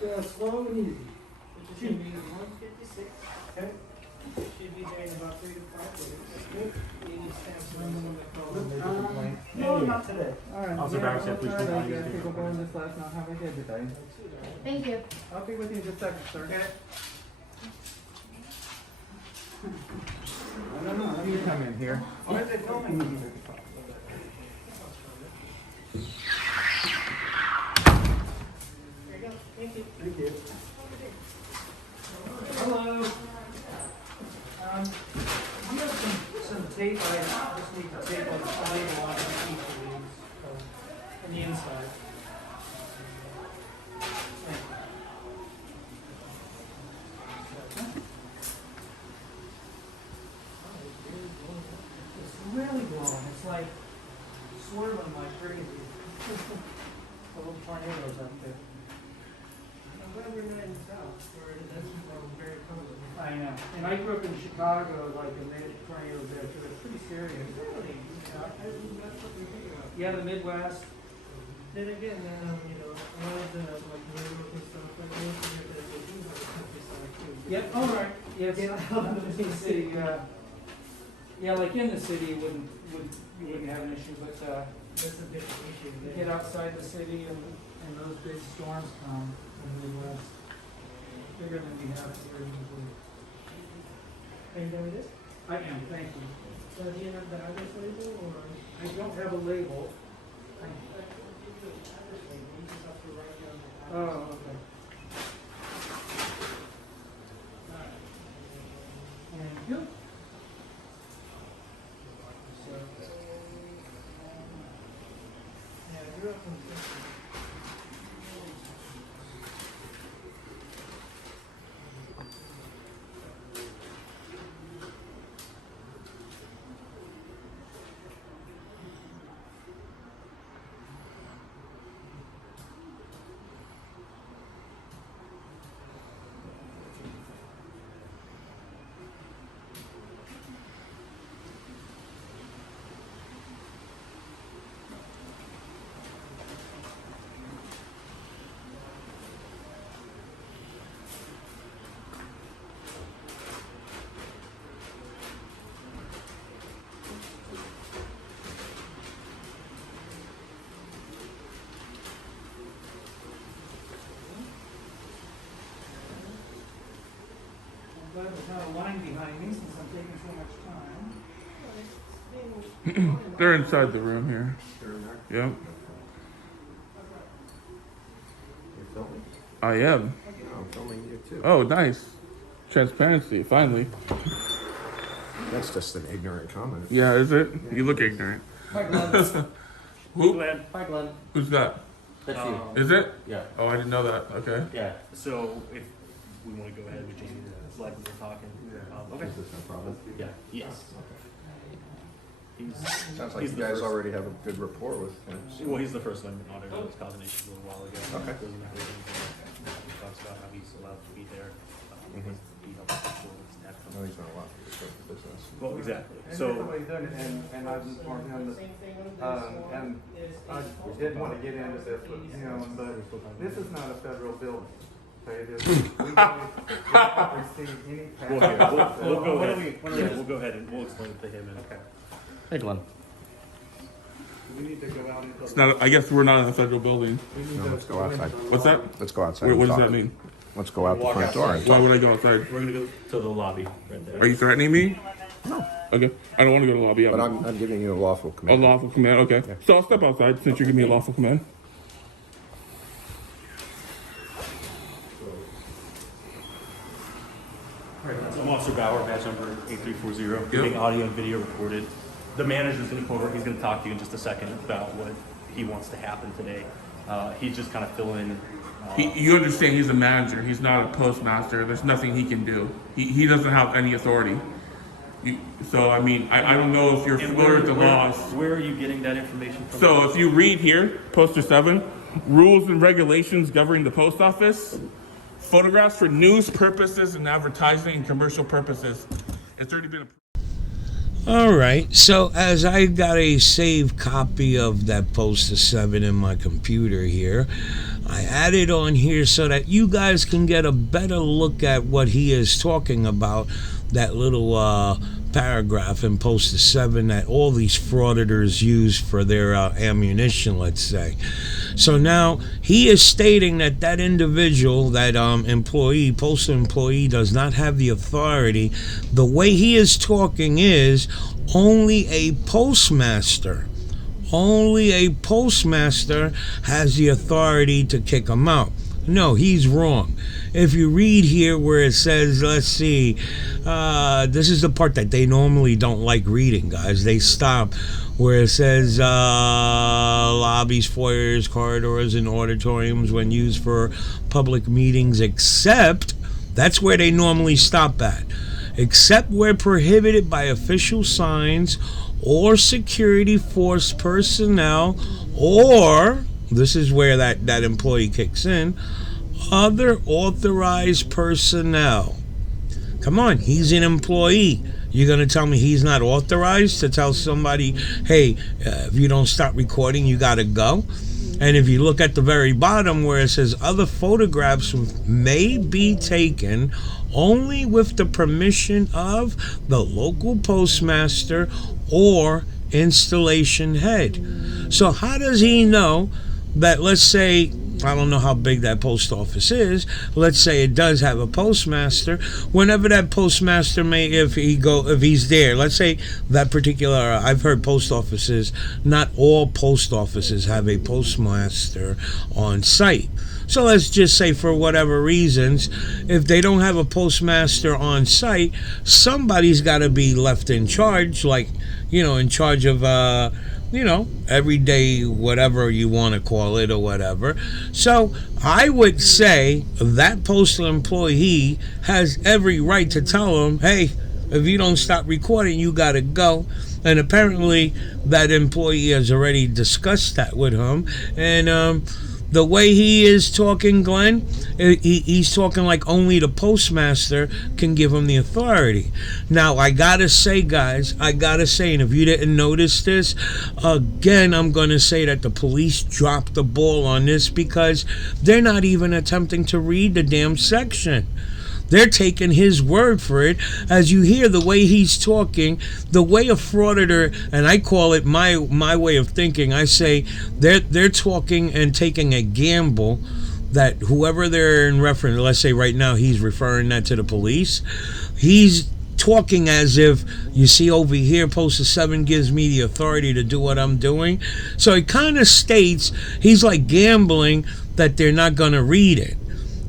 Just slow and easy. Which is gonna be 156. Okay. Should be there in about 3 to 5 days. You need stamps and No, not today. All right. Also, grab a sip, please. People going this last night. Have a good day. Thank you. I'll be with you in just a second, sir. Okay. I don't know. Let me come in here. Why are they filming me? There you go. Thank you. Thank you. Hello. You have some tape. I just need to tape a label on each of these on the inside. It's really blowing. It's like swirling like crazy. The little tornadoes up there. I'm glad we're not in the south, where that's very cold. I know. And I grew up in Chicago, like, and they had tornadoes there too. It's pretty serious. Really? Yeah, that's what we think about. Yeah, the Midwest. Then again, you know, a lot of the, like, New York and stuff, like, most of it, they do have a countryside too. Yep, all right. Yes, in the city, yeah, like in the city, you wouldn't have an issue, but, that's a different issue. You get outside the city and those big storms come in the Midwest. Bigger than we have here usually. Are you done with this? I am, thank you. So do you have the address label or? I don't have a label. Oh, okay. Thank you. So, I'm glad there's not a line behind me since I'm taking so much time. They're inside the room here. Yep. You're filming? I am. I'm filming you too. Oh, nice. Transparency, finally. That's just an ignorant comment. Yeah, is it? You look ignorant. Hi, Glenn. Who? Glenn. Hi, Glenn. Who's that? That's you. Is it? Yeah. Oh, I didn't know that. Okay. Yeah. So if we want to go ahead with just like we were talking. Okay. Is this no problem? Yeah. Yes. Sounds like he's you the guys first- already have a good rapport with him. Well, he's the first one auditor that was causing issues a little while ago. Okay. Goes into everything. He talks about how he's allowed to be there. Mhm. He helps people with snap. No, he's not allowed to discuss the business. Well, exactly. And So. that's the way he's doing it, and I've informed him that, and I didn't want to get into this with him, but this is not a federal building. Okay, it is, we don't receive any tax. We'll go What ahead. do we- Yeah, we'll go ahead and we'll explain it to him. And okay. Hey, Glenn. We need to go out into. It's not. I guess we're not in a federal building. We need No, to let's go outside. What's that? Let's go outside. What and does talk. that mean? Let's go out the Walk front door and Why talk. would I go outside? We're gonna go to the lobby right there. Are you threatening me? No. Okay. I don't want to go to the lobby. But I'm giving you a lawful a command. lawful command. Okay. Yeah. So I'll step outside since you're giving me a lawful command. I'm Officer Bauer, badge number 8340, getting audio and video recorded. The manager's going to come over. He's going to talk to you in just a second about what he wants to happen today. He's just kind of filling in. You understand he's a manager. He's not a postmaster. There's nothing he can do. He doesn't have any authority. So, I mean, I don't know if you're familiar with the laws. Where are you getting that information from? So if you read here, poster 7, rules and regulations governing the post office, photographs for news purposes and advertising and commercial purposes. It's already been approved. All right, so as I got a saved copy of that poster 7 in my computer here, I added on here so that you guys can get a better look at what he is talking about, that little paragraph in poster 7 that all these frauditors use for their ammunition, let's say. So now he is stating that that individual, that employee, postal employee, does not have the authority. The way he is talking is only a postmaster. Only a postmaster has the authority to kick him out. No, he's wrong. If you read here where it says, let's see, this is the part that they normally don't like reading, guys. They stop where it says lobbies, foyers, corridors, and auditoriums when used for public meetings, except, that's where they normally stop at, except where prohibited by official signs or security force personnel, or, this is where that employee kicks in, other authorized personnel. Come on, he's an employee. You're going to tell me he's not authorized to tell somebody, hey, if you don't stop recording, you got to go? And if you look at the very bottom where it says other photographs may be taken only with the permission of the local postmaster or installation head. So how does he know that, let's say, I don't know how big that post office is, let's say it does have a postmaster, whenever that postmaster may, if he's there, let's say that particular, I've heard post offices, not all post offices have a postmaster on site. So let's just say for whatever reasons, if they don't have a postmaster on site, somebody's got to be left in charge, like, in charge of, everyday whatever you want to call it or whatever. So I would say that postal employee has every right to tell him, hey, if you don't stop recording, you got to go. And apparently that employee has already discussed that with him. And the way he is talking, Glenn, he's talking like only the postmaster can give him the authority. Now, I gotta say, guys, and if you didn't notice this, again, I'm gonna say that the police dropped the ball on this because they're not even attempting to read the damn section. They're taking his word for it. As you hear the way he's talking, the way a frauditor, and I call it my way of thinking, I say they're talking and taking a gamble that whoever they're in reference, let's say right now he's referring that to the police, he's talking as if, you see over here, Postal 7 gives me the authority to do what I'm doing. So it kind of states he's like gambling that they're not going to read it.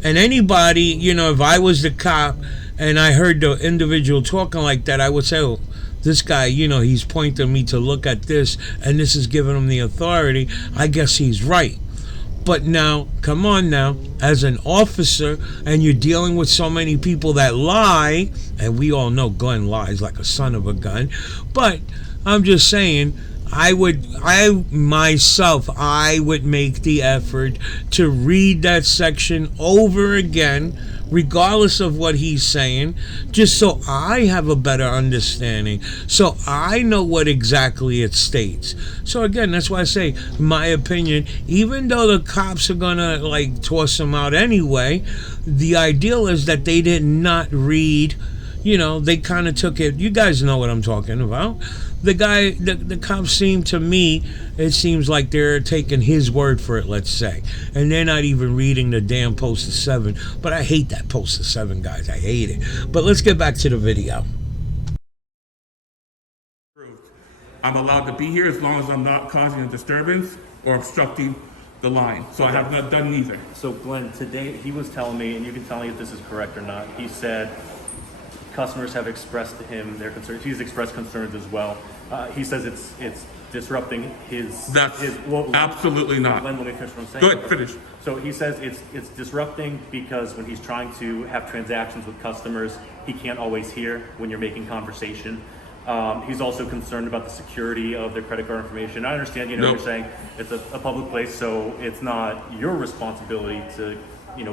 And anybody, if I was the cop and I heard the individual talking like that, I would say, oh, this guy, he's pointing me to look at this and this is giving him the authority. I guess he's right. But now, come on now, as an officer and you're dealing with so many people that lie, and we all know Glenn lies like a son of a gun, but I'm just saying, I would make the effort to read that section over again, regardless of what he's saying, just so I have a better understanding, so I know what exactly it states. So again, that's why I say, in my opinion, even though the cops are gonna toss him out anyway, the ideal is that they did not read. They kind of took it. You guys know what I'm talking about. The cops seem to me, it seems like they're taking his word for it, let's say. And they're not even reading the damn Postal 7. But I hate that Postal 7, guys. I hate it. But let's get back to the video. I'm allowed to be here as long as I'm not causing a disturbance or obstructing the line. So I have not done neither. So Glenn, today he was telling me, and you can tell me if this is correct or not, he said customers have expressed to him their concerns. He's expressed concerns as well. He says it's disrupting his. Absolutely not. Let me finish what I'm saying. Go ahead, finish. So he says it's disrupting because when he's trying to have transactions with customers, he can't always hear when you're making conversation. He's also concerned about the security of their credit card information. I understand, you're saying it's a public place, so it's not your responsibility to,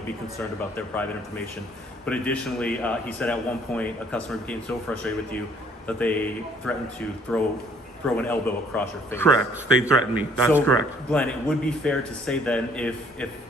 be concerned about their private information. But additionally, he said at one point a customer became so frustrated with you that they threatened to throw an elbow across your face. Correct. They threatened me. That's correct. Glenn, it would be fair to say then if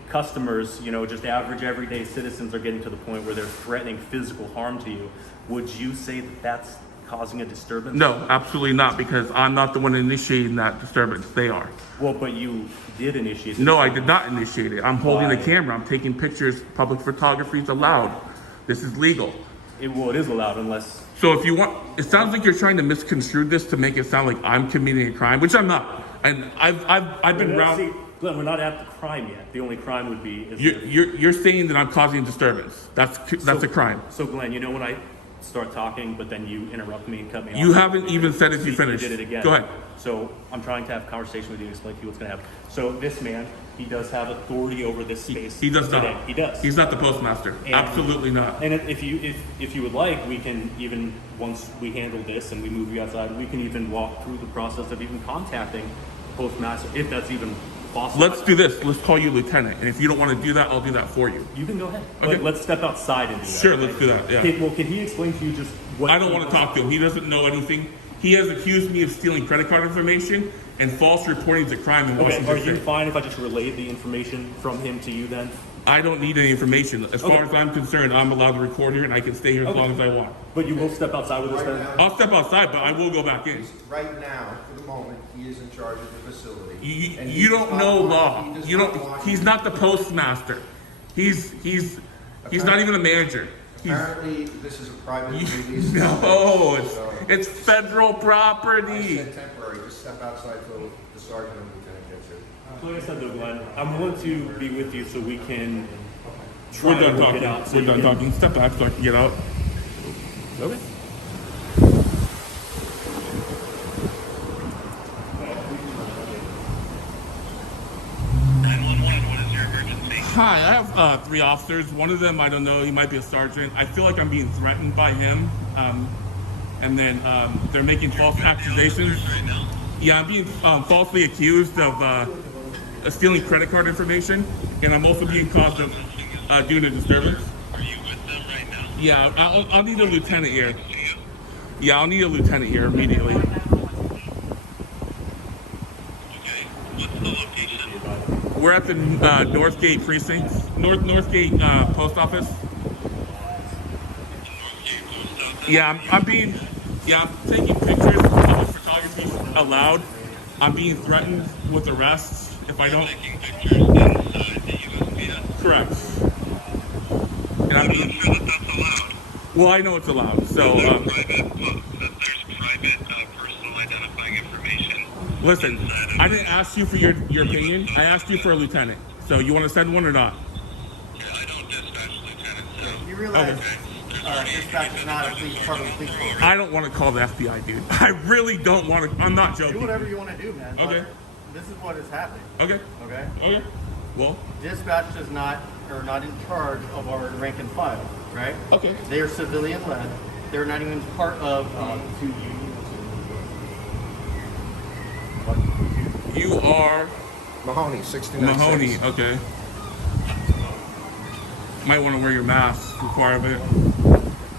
customers, just average everyday citizens are getting to the point where they're threatening physical harm to you, would you say that that's causing a disturbance? No, absolutely not, because I'm not the one initiating that disturbance. They are. Well, but you did initiate it. No, I did not initiate it. I'm holding the camera. I'm taking pictures. Public photography is allowed. This is legal. It is allowed unless... So if you want, it sounds like you're trying to misconstrue this to make it sound like I'm committing a crime, which I'm not. And I've been around... Glenn, we're not at the crime yet. The only crime would be... You're saying that I'm causing a disturbance. That's a crime. So Glenn, when I start talking, but then you interrupt me and cut me off. You haven't even said if you finished. You did it again. Go ahead. So I'm trying to have a conversation with you, explain to you what's going to happen. So this man, he does have authority over this space. He does today. not. He does. He's not the postmaster. Absolutely not. And if you would like, we can even, once we handle this and we move you outside, we can even walk through the process of even contacting the postmaster, if that's even possible. Let's do this. Let's call you lieutenant. And if you don't want to do that, I'll do that for you. You can go ahead. Okay. Let's step outside and do that. Sure, let's do that. Yeah. Okay, well, can he explain to you just what... I don't want to talk to him. He doesn't know anything. He has accused me of stealing credit card information and false reporting to crime in Washington Are State. you fine if I just relay the information from him to you then? I don't need any information. As far as I'm concerned, I'm allowed to record here and I can stay here as long as I want. But you will step outside with us then? I'll step outside, but I will go back in. Right now, for the moment, he is in charge of the facility. You don't know law. He's not the postmaster. He's not even a manager. Apparently, this is a private release. No, it's federal property. I said temporary. Just step outside till the sergeant and lieutenant gets here. So like I said, though, Glenn, I'm willing to be with you so we can try We're done to work talking. it out. We're done talking. Step back so I can get out. Okay. Hi, I have 3 officers. One of them, I don't know, he might be a sergeant. I feel like I'm being threatened by him. And then they're making false accusations. Yeah, I'm being falsely accused of stealing credit card information. And I'm also being caused of doing a disturbance. Are you with them right now? Yeah, I'll need a lieutenant here. Yeah, I'll need a lieutenant here immediately. We're at the Northgate precinct, Northgate post office. Yeah, I'm taking pictures. Public photography allowed. I'm being threatened with arrests if I don't. Taking pictures inside the USPS. Correct. And I'm being. Sure that's allowed. Well, I know it's allowed. So. There's private personal identifying information. Listen, I didn't ask you for your opinion. I asked you for a lieutenant. So you want to send one or not? Yeah, I don't dispatch lieutenants. So. You realize Okay. dispatch is not a part of the police force. I don't want to call the FBI, dude. I really don't want to. I'm not joking. Do whatever you want to do, man. Okay. This is what is happening. Okay. Okay. Okay. Well. Dispatch is not in charge of our rank and file, right? Okay. They are civilian led. They're not even part of You are Mahoney, 69. Mahoney. Okay. Might want to wear your mask. Requirement.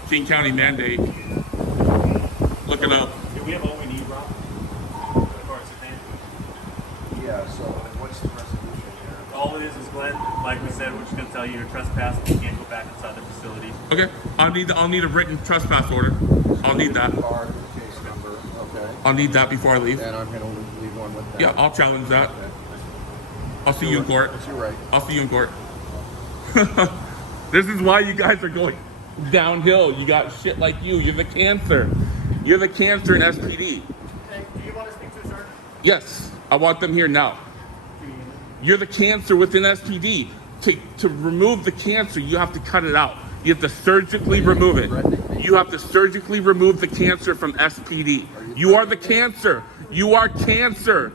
King County mandate. Look it up. Do we have all we need, Rob? Yeah, so what's the resolution here? All it is Glenn, like we said, we're just gonna tell you you're trespassing, you can't go back inside the facility. Okay. I'll need a written trespass order. I'll need that. Card, case number, okay. I'll need that before I leave. And I'm gonna leave one with that. Yeah, I'll challenge that. Okay. I'll see you in court. That's your right. I'll see you in court. This is why you guys are going downhill. You got shit like you. You're the cancer. You're the cancer in SPD. Hey, do you want to speak to a sergeant? Yes, I want them here now. You're the cancer within SPD. To remove the cancer, you have to cut it out. You have to surgically remove it. You have to surgically remove the cancer from SPD. You are the cancer. You are cancer.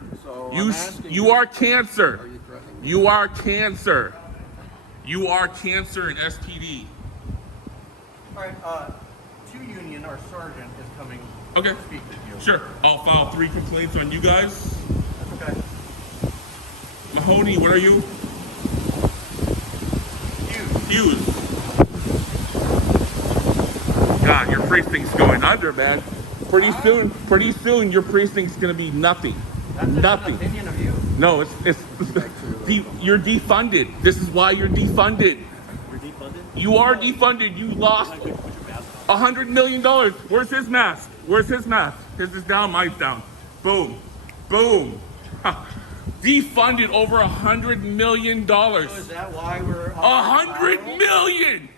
You are cancer. You are cancer. You are cancer in SPD. All right. To Union, our sergeant is coming. Okay. To speak with you. Sure. I'll file 3 complaints on you guys. That's okay. Mahoney, what are you? Hughes. God, your precinct's going under, man. Pretty soon, your precinct's gonna be nothing. That's Nothing. An opinion of you. No, you're defunded. This is why you're defunded. You're defunded? You are defunded. You lost $100 million. Where's his mask? Where's his mask? His is down, mine's down. Boom. Boom. Defunded over $100 million. So is that why we're $100 million.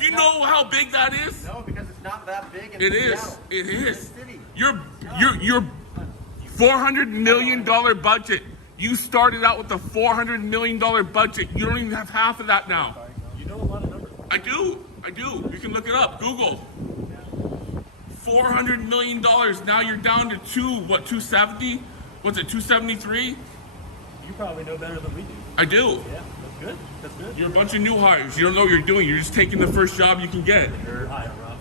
You know how big that is? No, because it's not that big. It is. It is. Your $400 million budget. You started out with a $400 million budget. You don't even have half of that now. You know a lot of numbers. I do. You can look it up. Google. $400 million. Now you're down to 270? What's it, 273? You probably know better than we do. I do. Yeah, that's good. That's good. You're a bunch of new hires. You don't know what you're doing. You're just taking the first job you can get. You're higher, Rob.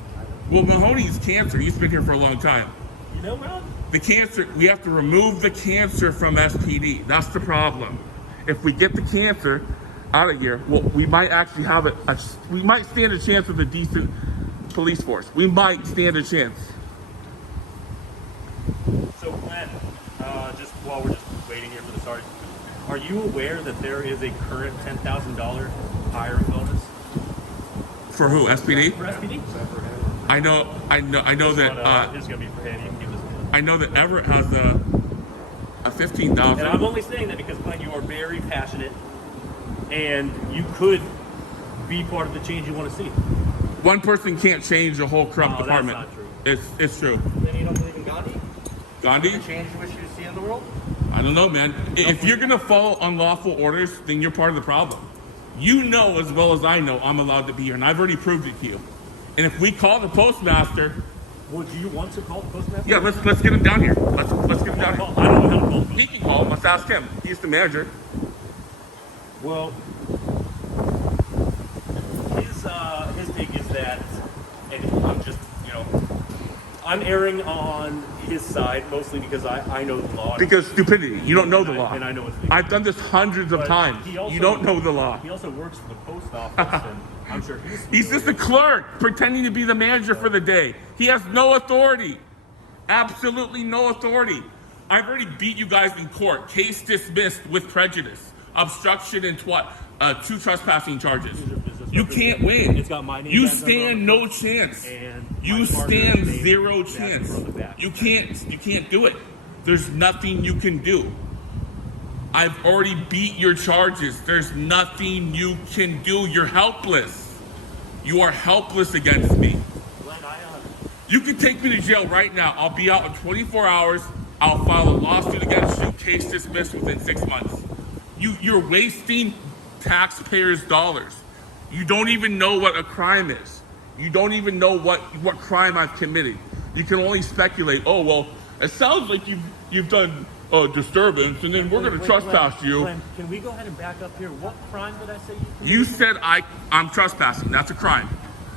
Well, Mahoney's cancer. He's been here for a long time. You know, Rob? The cancer, we have to remove the cancer from SPD. That's the problem. If we get the cancer out of here, well, we might actually have we might stand a chance with a decent police force. We might stand a chance. So, Glenn, just while we're just waiting here for the sergeant, are you aware that there is a current $10,000 hiring bonus? For who? SPD? For SPD? I know that. This is going to be for him. You can give this to him. I know that Everett has a $15,000. And I'm only saying that because, Glenn, you are very passionate, and you could be part of the change you want to see. One person can't change the whole corrupt department. That's not true. It's true. Then you don't believe in Gandhi? Gandhi? The change you wish you see in the world? I don't know, man. If you're gonna follow unlawful orders, then you're part of the problem. You know as well as I know I'm allowed to be here, and I've already proved it to you. And if we call the postmaster, well, do you want to call the postmaster? Yeah, let's get him down here. Let's get him down here. I don't know how to call him. He can call him. Let's ask him. He's the manager. Well, that, and I'm just, you know, I'm erring on his side mostly because I know the law. Because stupidity. You don't know the law. And I know what's legal. I've done this hundreds of But times. he also- You don't know the law. He also works for the post office, and I'm sure He's just a clerk pretending to be the manager for the day. He has no authority. Absolutely no authority. I've already beat you guys in court. Case dismissed with prejudice. Obstruction and 2 trespassing charges. You can't win. It's got my name. You badge number on stand the no front, chance. and You my partner's stand name, 0 badge chance. number on the back. You can't do it. There's nothing you can do. I've already beat your charges. There's nothing you can do. You're helpless. You are helpless against me. You can take me to jail right now. I'll be out in 24 hours. I'll file a lawsuit against you. Case dismissed within 6 months. You're wasting taxpayers' dollars. You don't even know what a crime is. You don't even know what crime I've committed. You can only speculate. Oh well, it sounds like you've done disturbance, and then we're going to trespass you. Glenn, can we go ahead and back up here? What crime did I say you committed? You said I'm trespassing. That's a crime.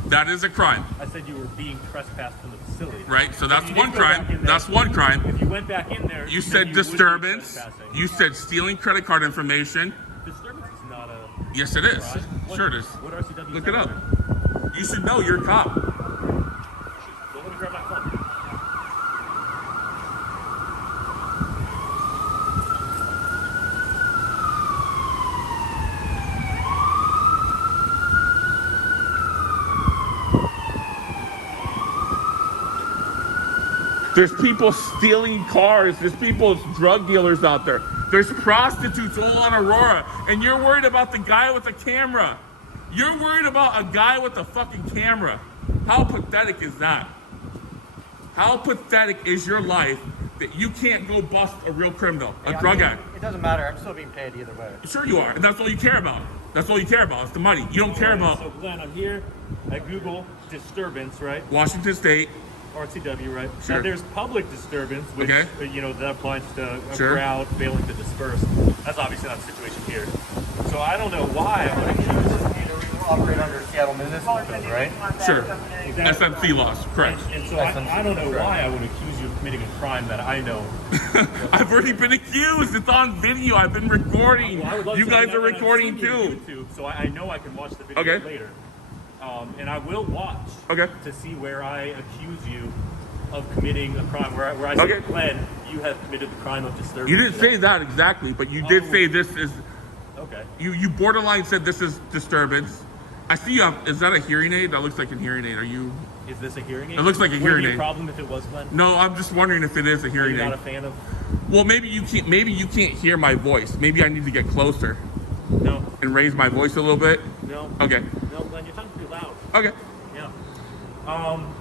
That is a crime. I said you were being trespassed from the facility. Right, so If that's you one did go back crime. in there- That's one crime. If you went back in there, You then said you would be disturbance. trespassing. You said stealing credit card information. Disturbance is not a. Yes, it is. crime. What- Sure it is. What RCW? Look it up. You should know. You're a cop. Don't let me grab my phone. There's people stealing cars. There's people, drug dealers out there. There's prostitutes all on Aurora. And you're worried about the guy with the camera. You're worried about a guy with a fucking camera. How pathetic is that? How pathetic is your life that you can't go bust a real criminal, a drug addict? It doesn't matter. I'm still being paid either way. Sure you are, and that's all you care about. That's all you care about. It's the money. You don't care about So Glenn, I'm here at Google disturbance, right? Washington State. RCW, right? Sure. Now there's public disturbance, which Okay. you know that applies to a Sure. crowd failing to disperse. That's obviously not the situation here. So I don't know why I would Operate under Seattle Municipal Code, right? Sure. SMC laws, correct. And so I don't know why I would accuse you of committing a crime that I know. I've already been accused. It's on video. I've been recording. Well, I would love You to guys know are that I've recording seen you on too. YouTube, so I know I can watch the video Okay. later. And I will watch Okay. to see where I accuse you of committing a crime. Where I say, Okay. Glenn, you have committed the crime of disturbance. You didn't say that exactly, but you did say this is. Okay. You borderline said this is disturbance. I see you have. Is that a hearing aid? That looks like a hearing aid. Are you? Is this a hearing aid? It looks like a Would hearing it be aid. a problem if it was, Glenn? No, I'm just wondering if it is a hearing You're aid. not a fan of? Well, maybe you can't. Maybe you can't hear my voice. Maybe I need to get closer. No. And raise my voice a little bit. No. Okay. No, Glenn, you're talking too loud. Okay. Yeah.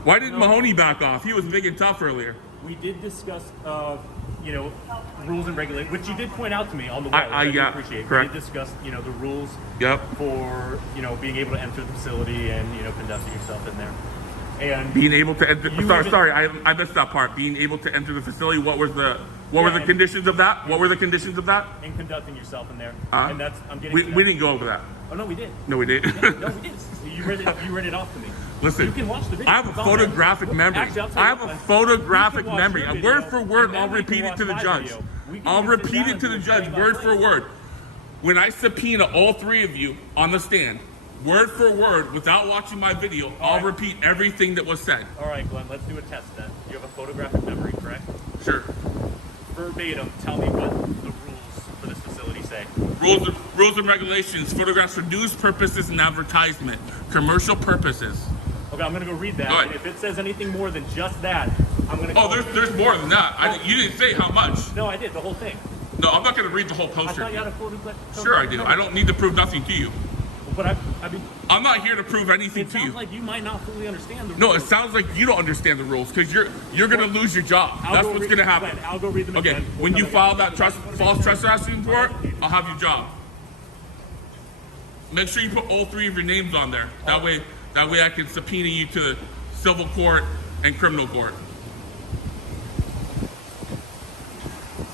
Why didn't Mahoney back off? He was big and tough earlier. We did discuss, rules and regulations, which you did point out to me on the way. I do yeah, appreciate. correct. We did discuss, the rules Yep. for, being able to enter the facility and, conducting yourself in there. And Being able to enter. You Sorry, even- I missed that part. Being able to enter the facility. What were the and- conditions of that? What were the conditions of that? in conducting yourself in there. Uh-huh. And that's, I'm getting We to that. didn't go over that. Oh, no, we did. No, we didn't. No, we did. You read it off to me. Listen, You can watch the video. I have a It's on there. photographic memory. Actually, I'll tell I you have a what, photographic you can watch memory. your And video, word for word, and then I'll we can repeat it watch to the my judge. video. We can I'll even sit repeat down it and to the do judge, play by word play. for word. When I subpoena all three of you on the stand, word for word, without watching my video, I'll right. repeat everything that was said. All right, Glenn, let's do a test then. You have a photographic memory, correct? Sure. Verbatim, tell me what the rules for this facility say. Rules and regulations, photographs for news purposes and advertisement, commercial purposes. Okay, I'm gonna go read that. Go ahead. And if it says anything more than just that, I'm gonna. Oh, there's more than that. You didn't say how much. No, I did the whole thing. No, I'm not going to read the whole I poster. thought you had a photographic. Sure I do. I don't need to prove nothing to you. But I mean, I'm not here to prove anything it to you. sounds like you might not fully understand the rules. No, it sounds like you don't understand the rules because you're going to lose your job. That's what's going to happen. I'll go read them Okay, again. when you file that false trespassing report, I'll have your job. Make sure you put all three of your names on there. That way I can subpoena you to civil court and criminal court.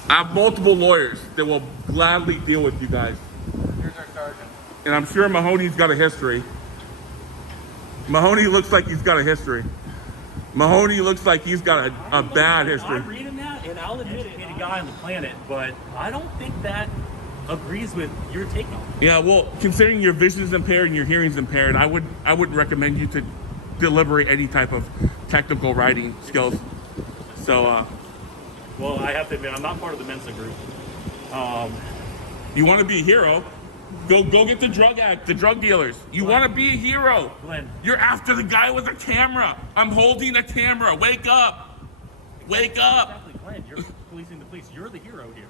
I have multiple lawyers that will gladly deal with you guys. Here's our sergeant. And I'm sure Mahoney's got a history. Mahoney looks like he's got a history. Mahoney looks like he's got a bad history. I'm reading that, and I'll admit it, educated guy on the planet, but I don't think that agrees with your take on it. Yeah, well, considering your vision is impaired and your hearing is impaired, I wouldn't recommend you to deliberate any type of technical writing skills. So, well, I have to admit, I'm not part of the Mensa group. You want to be a hero? Go get the drug dealers. You want to be a hero. Glenn. You're after the guy with a camera. I'm holding a camera. Wake up. Wake up. Exactly, Glenn. You're policing the police. You're the hero here.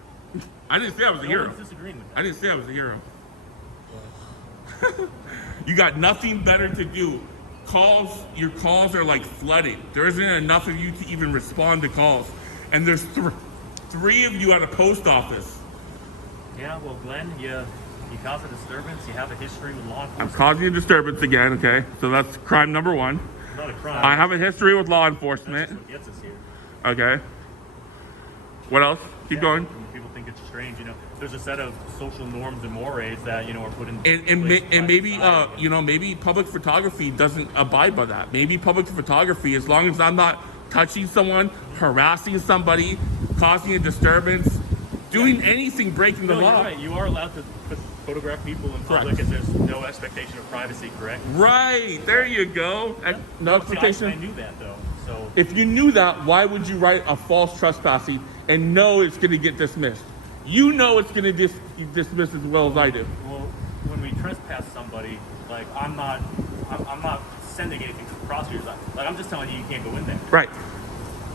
I didn't say I was a hero. No one's disagreeing with that. I didn't say I was a hero. You got nothing better to do. Your calls are like flooded. There isn't enough of you to even respond to calls. And there's three of you at a post office. Yeah, well, Glenn, you cause a disturbance. You have a history with law enforcement. I'm causing a disturbance again, okay? So that's crime number one. It's not a crime. I have a history with law enforcement. That's just what gets us here. Okay. What else? Keep going. People think it's strange, There's a set of social norms and mores that are put in. And maybe maybe public photography doesn't abide by that. Maybe public photography, as long as I'm not touching someone, harassing somebody, causing a disturbance, doing anything breaking the law. You're right. You are allowed to photograph people in public, and there's no expectation of privacy, correct? Right. There you go. Yeah. No expectation. I knew that though. So if you knew that, why would you write a false trespassing and know it's going to get dismissed? You know it's going to get dismissed as well as I do. Well, when we trespass somebody, like I'm not sending anything to the prosecutors. Like I'm just telling you can't go in there. Right.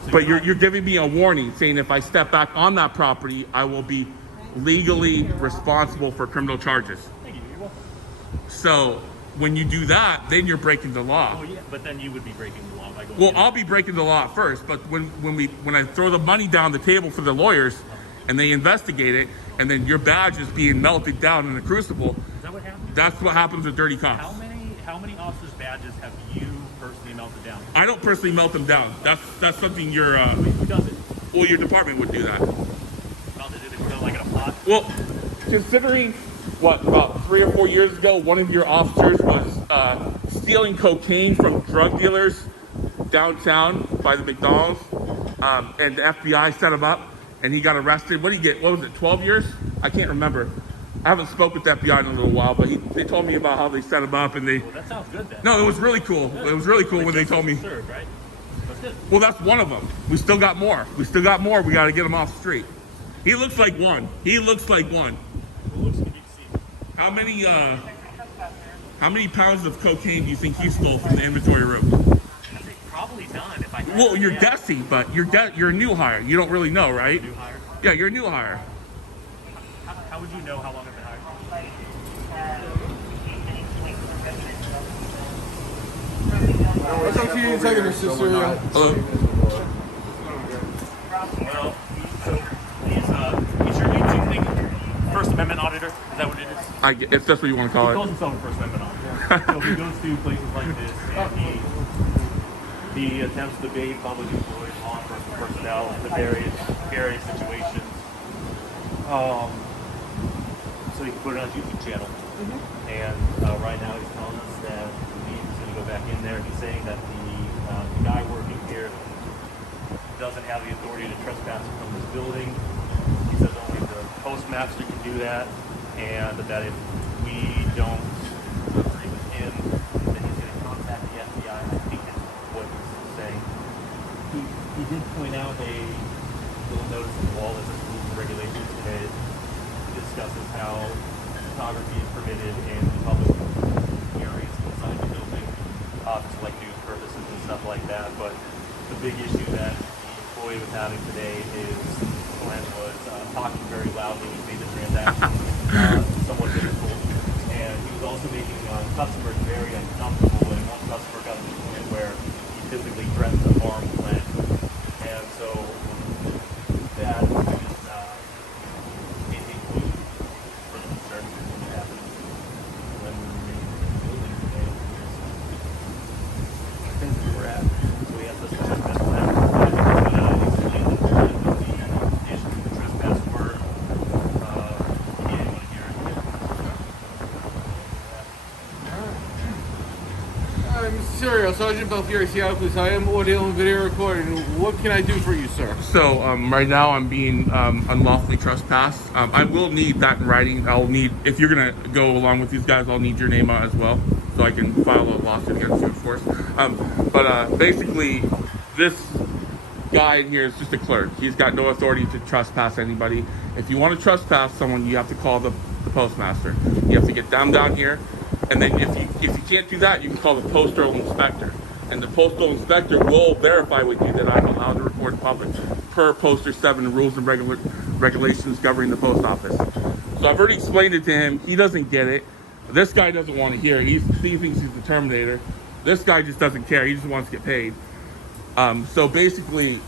So But you're giving me a warning, saying if I step back on that property, I will be legally responsible for criminal charges. Thank you. You're welcome. So when you do that, then you're breaking the law. Oh yeah, but then you would be breaking the law by going. Well, I'll be breaking the law first, but when I throw the money down the table for the lawyers, and they investigate it, and then your badge is being melted down in the crucible. Is that what happens? That's what happens with dirty cops. How many officers' badges have you personally melted down? I don't personally melt them down. That's something your Who does it? Well, your department would do that. Melted it in like in a pot? Well, considering about 3 or 4 years ago, one of your officers was stealing cocaine from drug dealers downtown by the McDonald's, and the FBI set him up, and he got arrested. What did he get? What was it? 12 years? I can't remember. I haven't spoke with the FBI in a little while, but they told me about how they set him up, and they. Well, that sounds good then. No, it was really cool. Good. It was really cool when they told me. Served, right? That's good. Well, that's one of them. We still got more. We got to get him off the street. He looks like one. Well, looks to be seen. How many pounds of cocaine do you think he stole from the inventory room? I think probably none. If I. Well, you're guessing, but you're a new hire. You don't really know, right? New hire. Yeah, you're a new hire. How would you know how long I've been hired? I'll come to you in a second, Mr. Cerio. Hello. Well, so he's your YouTube thing, First Amendment auditor. Is that what it is? If that's what you want to call He it. calls himself a First Amendment auditor. So he goes to places like this, and he attempts to bait public employees, law enforcement personnel, into various situations. So he can put it on his YouTube channel. And right now he's telling us that he's going to go back in there. He's saying that the guy working here doesn't have the authority to trespass from this building. He says only the postmaster can do that, and that if we don't agree with him, then he's going to contact the FBI. I think that's what he's saying. He did point out a little notice on the wall that says rules and regulations, and it discusses how photography is permitted in public areas inside the building, to like news purposes and stuff like that. But the big issue that the employee was having today is Glenn was talking very loudly when he made the transaction, somewhat difficult, and he was also making customers very uncomfortable. And one customer got to the point where he physically threatened to harm Glenn, and so that is Cerio, Sergeant Belfiore, Seattle Police. I am audio and video recording. What can I do for you, sir? So right now I'm being unlawfully trespassed. I will need that in writing. I'll need, if you're gonna go along with these guys, I'll need your name out as well, so I can file a lawsuit against you, of course. But basically, this guy in here is just a clerk. He's got no authority to trespass anybody. If you want to trespass someone, you have to call the postmaster. You have to get them down here, and then if you can't do that, you can call the postal inspector. And the postal inspector will verify with you that I'm allowed to record in public per Poster 7, the rules and regulations governing the post office. So I've already explained it to him. He doesn't get it. This guy doesn't want to hear it. He thinks he's the Terminator. This guy just doesn't care. He just wants to get paid. So basically,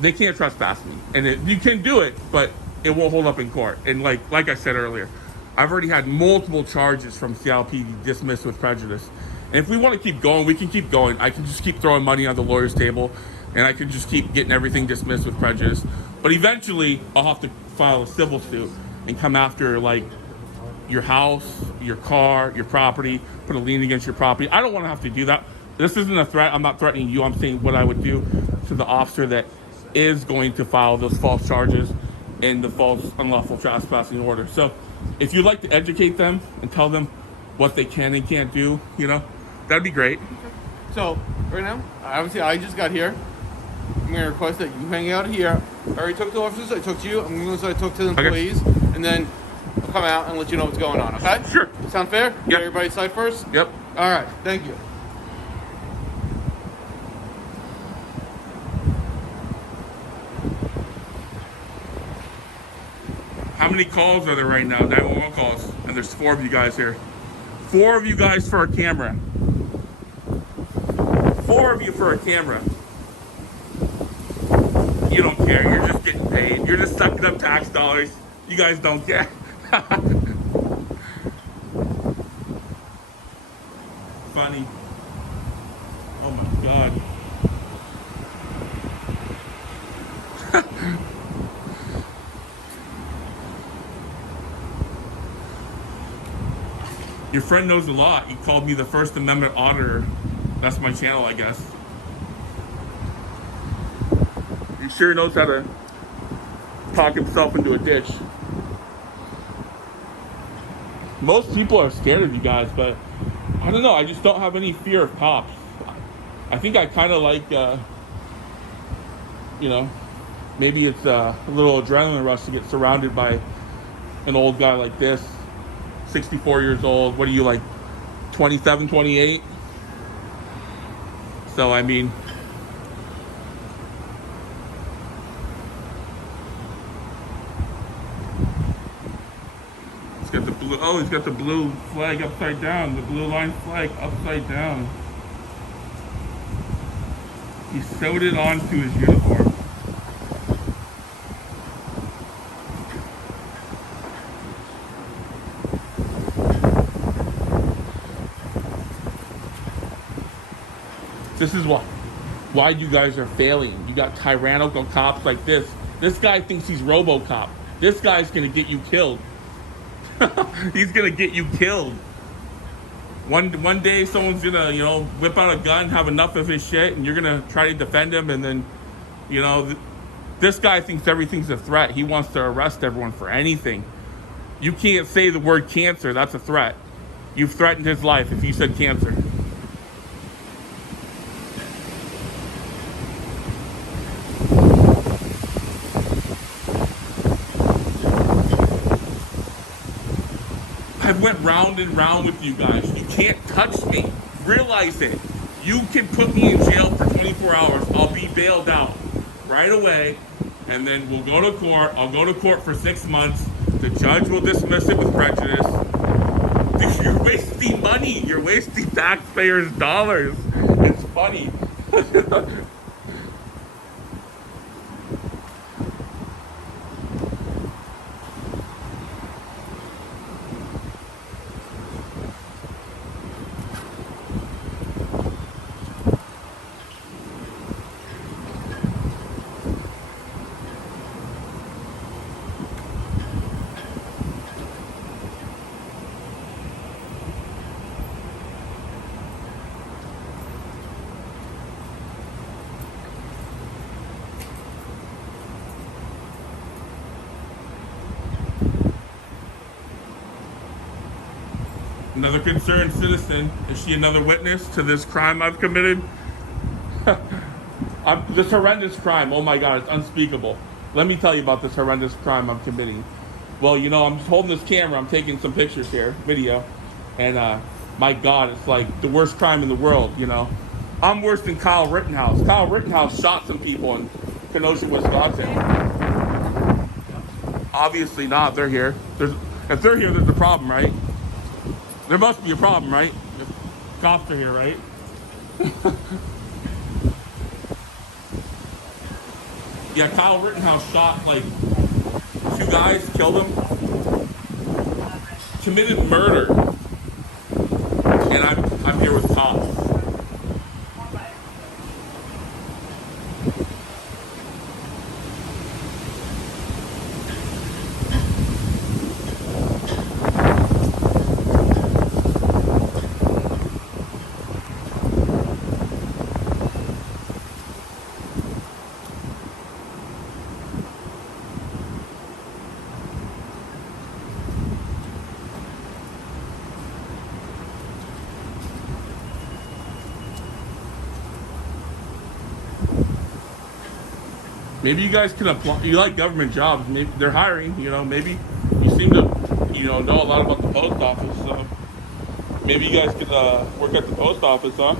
they can't trespass me. And you can do it, but it won't hold up in court. And like I said earlier, I've already had multiple charges from Seattle PD dismissed with prejudice. And if we want to keep going, we can keep going. I can just keep throwing money on the lawyer's table, and I can just keep getting everything dismissed with prejudice. But eventually, I'll have to file a civil suit and come after, like, your house, your car, your property, put a lien against your property. I don't want to have to do that. This isn't a threat. I'm not threatening you. I'm saying what I would do to the officer that is going to file those false charges in the false unlawful trespassing order. So if you'd like to educate them and tell them what they can and can't do, that'd be great. So, right now, obviously, I just got here. I'm going to request that you hang out here. I already talked to officers. I talked to you. I'm going to talk to the employees. Okay. And then I'll come out and let you know what's going on, okay? Sure. Sound fair? Yep. Get everybody's side first? Yep. All right. Thank you. How many calls are there right now? 911 calls. And there's 4 of you guys here. 4 of you guys for a camera. 4 of you for a camera. You don't care. You're just getting paid. You're just sucking up tax dollars. You guys don't care. Funny. Oh my God. Your friend knows a lot. He called me the First Amendment auditor. That's my channel, I guess. He sure knows how to talk himself into a ditch. Most people are scared of you guys, but I don't know. I just don't have any fear of cops. I think I kind of like, maybe it's a little adrenaline rush to get surrounded by an old guy like this. 64 years old. What are you, like 27, 28? So, I mean, he's got the blue, he's got the blue flag upside down, the blue line flag upside down. He sewed it onto his uniform. This is why you guys are failing. You got tyrannical cops like this. This guy thinks he's RoboCop. This guy's gonna get you killed. He's gonna get you killed. One day someone's gonna, whip out a gun, have enough of his shit, and you're gonna try to defend him, and then, this guy thinks everything's a threat. He wants to arrest everyone for anything. You can't say the word cancer, that's a threat. You've threatened his life if you said cancer. I went round and round with you guys. You can't touch me. Realize it. You can put me in jail for 24 hours. I'll be bailed out right away. And then we'll go to court. I'll go to court for 6 months. The judge will dismiss it with prejudice. You're wasting money. You're wasting taxpayers' dollars. It's funny. Another concerned citizen. Is she another witness to this crime I've committed? This horrendous crime. Oh my God, it's unspeakable. Let me tell you about this horrendous crime I'm committing. Well, you know, I'm holding this camera. I'm taking some pictures here, video. And my God, it's like the worst crime in the world, you know. I'm worse than Kyle Rittenhouse. Kyle Rittenhouse shot some people in Kenosha, Wisconsin. Obviously not. They're here. If they're here, there's a problem, right? There must be a problem, right? If cops are here, right? Yeah, Kyle Rittenhouse shot like 2 guys, killed them, committed murder, and I'm here with cops. Maybe you guys can apply. You like government jobs. Maybe they're hiring. You know, maybe you seem to, know a lot about the post office. So maybe you guys could work at the post office, huh?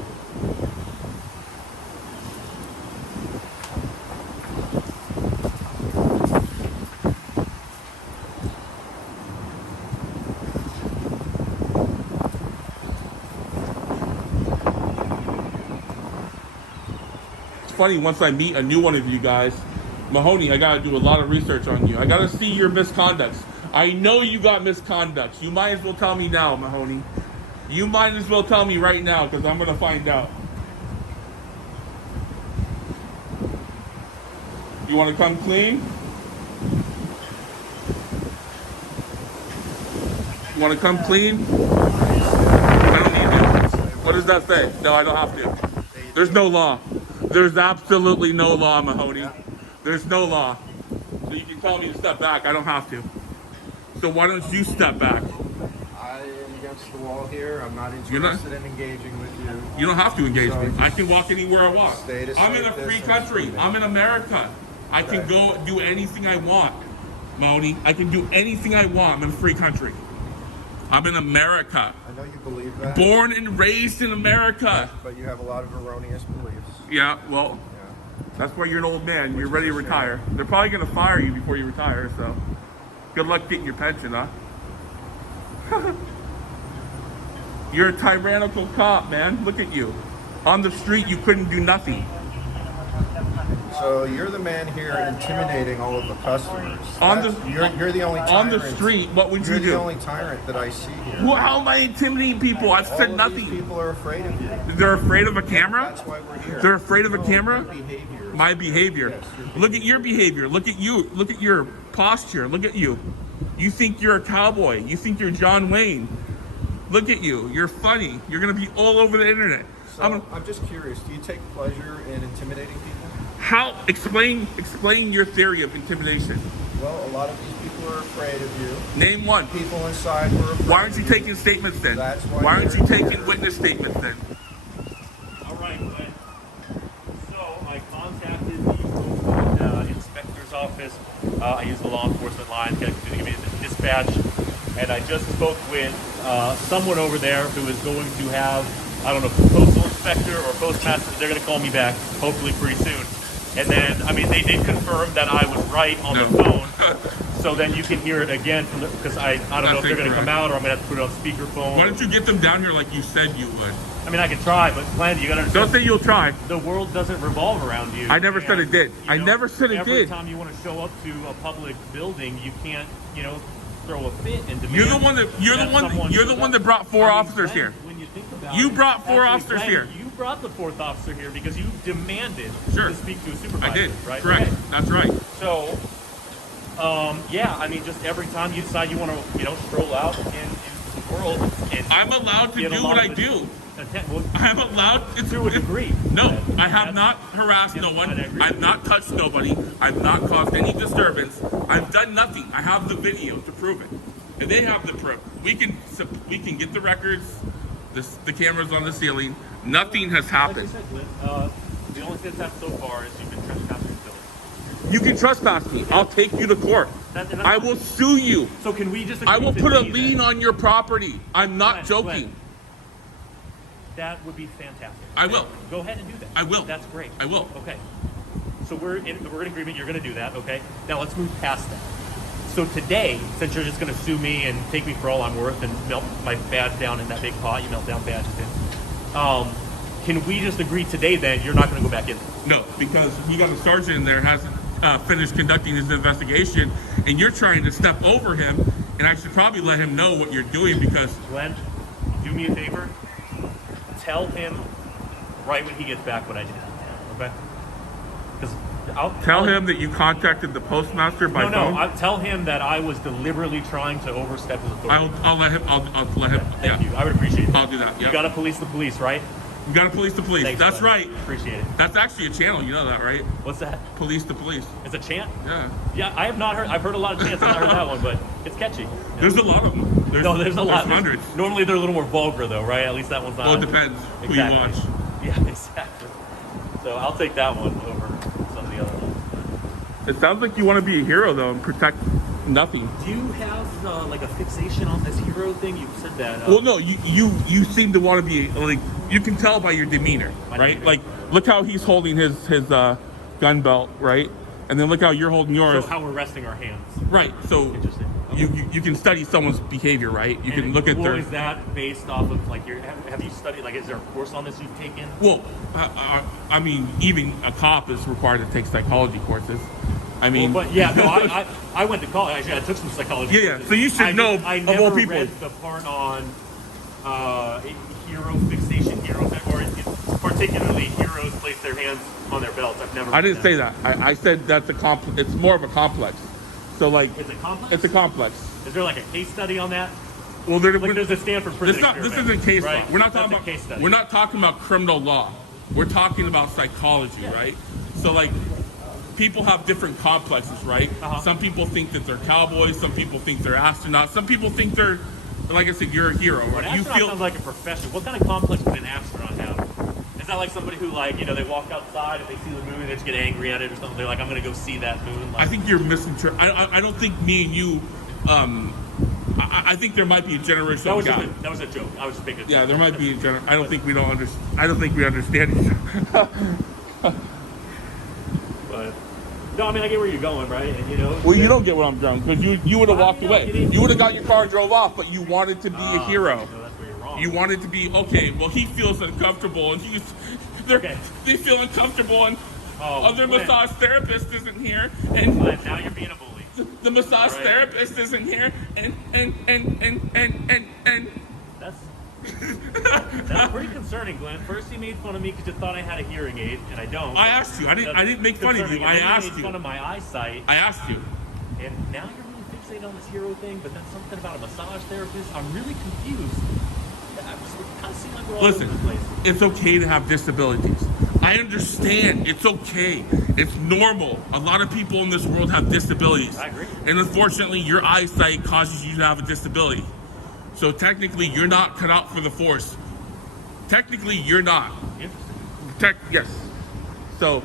It's funny, once I meet a new one of you guys, Mahoney, I gotta do a lot of research on you. I gotta see your misconducts. I know you got misconducts. You might as well tell me now, Mahoney. You might as well tell me right now, because I'm gonna find out. You wanna come clean? You wanna come clean? I don't need to. What does that say? No, I don't have to. There's no law. There's absolutely no law, Mahoney. There's no law. So you can tell me to step back. I don't have to. So why don't you step back? I am against the wall here. I'm not interested in engaging with you. You don't have to engage me. I can walk anywhere I want. I'm in a free distance country. from me. I'm in America. I can go do anything I want, Mahoney. I can do anything I want. I'm in a free country. I'm in America. I know you believe that. Born and raised in America. But you have a lot of erroneous beliefs. Yeah, well, that's why you're an old man. You're ready to retire. They're probably going to fire you before you retire, so good luck getting your pension, huh? You're a tyrannical cop, man. Look at you. On the street, you couldn't do nothing. So you're the man here intimidating all of the customers. You're the only tyrant. On the street, what would you do? You're the only tyrant that I see here. Well, how am I intimidating people? I've said nothing. These people are afraid of you. They're afraid of a camera? That's why we're here. They're afraid of a camera? Behavior. My behavior. Yes, Look at your behavior. Look at you. Look at your posture. Look at you. You think you're a cowboy. You think you're John Wayne. Look at you. You're funny. You're going to be all over the internet. So I'm just curious. Do you take pleasure in intimidating people? How? Explain your theory of intimidation. Well, a lot of these people are afraid of you. Name one. People inside were afraid. Why aren't you taking statements then? That's why aren't you taking witness statements then? All right, Glenn. So I contacted the inspector's office. I used the law enforcement line to give me the dispatch, and I just spoke with someone over there who is going to have, I don't know, postal inspector or postmaster. They're going to call me back hopefully pretty soon. And then, I mean, they did confirm that I was right on the phone. So then you can hear it again from because I don't know if they're going to come out or I'm going to have to put it on speakerphone. Why don't you get them down here like you said you would? I mean, I can try, but Glenn, you got to understand. Don't say you'll try. The world doesn't revolve around you. I never said it did. I never said it every did. Every time you want to show up to a public building, you can't, throw a fit and demand. You're the one that brought four officers here. When you think about you it, brought four officers Glenn, here. You brought the fourth officer here because you demanded to speak to a supervisor. I did. Right? Correct. Okay. That's right. So, yeah, I mean, just every time you decide you want to, stroll out in the world, and I'm allowed to do what I do. I'm allowed to a degree. No, I have not harassed no one. I've not touched nobody. I've not caused any disturbance. I've done nothing. I have the video to prove it. and they have the proof. We can get the records, the cameras on the ceiling. Nothing has happened. Like you said, Glenn, the only thing that's happened so far is you've been trespassing the building. You can trespass me. I'll take you to court. I will sue you. So can we just agree I will put a today lien on your property. I'm not joking. Glenn, that would be fantastic. I will. Go ahead and do that. I will. That's great. I will. Okay. So we're in agreement. You're going to do that. Okay. Now let's move past that. So today, since you're just going to sue me and take me for all I'm worth and melt my badge down in that big pot, you melt down badges in. Can we just agree today then you're not going to go back in? No, because we got a sergeant in there hasn't finished conducting his investigation, and you're trying to step over him, and I should probably let him know what you're doing because... Glenn, do me a favor. Tell him right when he gets back what I did. Okay? Because Tell him that you contacted the postmaster by phone? No, tell him that I was deliberately trying to overstep his authority. I'll let him, I'll let him, Thank you. I would appreciate it. I'll do that, yeah. You gotta police the police, right? You gotta police the police. Thanks, That's Glenn. right. Appreciate it. That's actually a channel, you know that, right? What's that? Police the police. It's a chant? Yeah. Yeah, I have not heard, I've heard a lot of chants, I've not heard that one, but it's catchy. There's a lot of them. There's a lot. There's hundreds. Normally they're a little more vulgar though, right? At least that one's not. Well, it depends who you watch. Yeah, exactly. So I'll take that one over some of the other ones. It sounds like you want to be a hero though and protect nothing. Do you have like a fixation on this hero thing? You said that. Well, no, you seem to want to be like, you can tell by your demeanor, right? Like, look how he's holding his gun belt, right? And then look how you're holding yours. So how we're resting our hands. Right. So you can study someone's behavior, right? You can look at their. Is that based off of like your? Have you studied? Like, is there a course on this you've taken? Well, I mean, even a cop is required to take psychology courses. I mean, well, but yeah, no, I went to college. Actually, I took some psychology. Yeah, courses. so you should know I of never all people. read the part on hero fixation, heroes, or particularly heroes place their hands on their belts. I've never. I didn't say that. I said that's it's more of a complex. So like, it's a complex. It's a complex. Is there like a case study on that? Well, like there's a Stanford prison. This isn't case right? law. We're not That's talking about case study. We're not talking about criminal law. We're talking about psychology, right? So like, people have different complexes, right? Some people think that they're cowboys. Some people think they're astronauts. Some people think they're, like I said, you're a hero. An Right? astronaut sounds like a profession. What kind of complex would an astronaut have? Is that like somebody who, like, you know, they walk outside and they see the moon and they just get angry at it or something? They're like, I'm going to go see that moon. Like, I think you're misinterpreting. I don't think me and you. I think there might be a generational gap. That was a joke. I was just making. Yeah, there might be a I don't think we don't understand. I don't think we understand each other. But no, I mean, I get where you're going, right? And you know. Well, you don't get what I'm doing because you would have walked away. You would have got your car and drove off, but you wanted to be a hero. No, that's where you're wrong. You wanted to be okay. Well, he feels uncomfortable, and they feel uncomfortable, and other massage therapist isn't here, and now you're being a bully. The massage therapist isn't here, and. That's pretty concerning, Glenn. First, you made fun of me because you thought I had a hearing aid, and I don't. I asked you. I didn't make fun of you. I asked you. You made fun of my eyesight. I asked you. And now you're really fixated on this hero thing, but then something about a massage therapist. I'm really confused. I'm just kind of seeing like we're all over the place. It's okay to have disabilities. I understand. It's okay. It's normal. A lot of people in this world have disabilities. I agree. And unfortunately, your eyesight causes you to have a disability. So technically, you're not cut out for the force. Technically, you're not. Yes. So,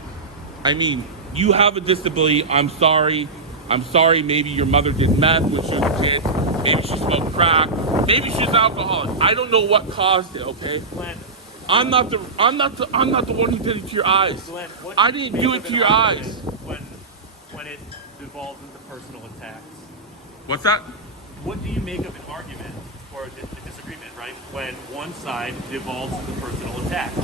I mean, you have a disability. I'm sorry. I'm sorry. Maybe your mother did meth when she was a kid. Maybe she smoked crack. Maybe she's alcoholic. I don't know what caused it. Okay. Glenn, I'm not the one who did it to your eyes. Glenn, I didn't do it to your eyes. When it devolves into personal attacks. What's that? What do you make of an argument or a disagreement, right? When one side devolves into personal attacks.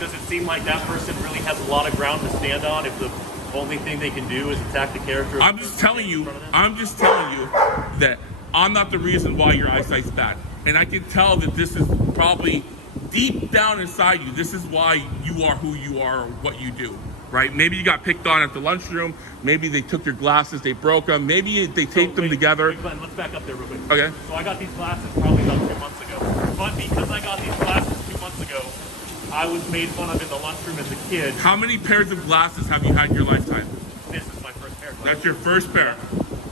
Does it seem like that person really has a lot of ground to stand on if the only thing they can do is attack the character? I'm just telling you that I'm not the reason why your eyesight's bad. And I can tell that this is probably deep down inside you. This is why you are who you are or what you do, right? Maybe you got picked on at the lunchroom. Maybe they took your glasses, they broke them. Maybe they taped them together. Wait, Glenn, let's back up there real quick. Okay. So I got these glasses probably about 2 months ago. But because I got these glasses 2 months ago, I was made fun of in the lunchroom as a kid. How many pairs of glasses have you had in your lifetime? This is my first pair. That's your first pair.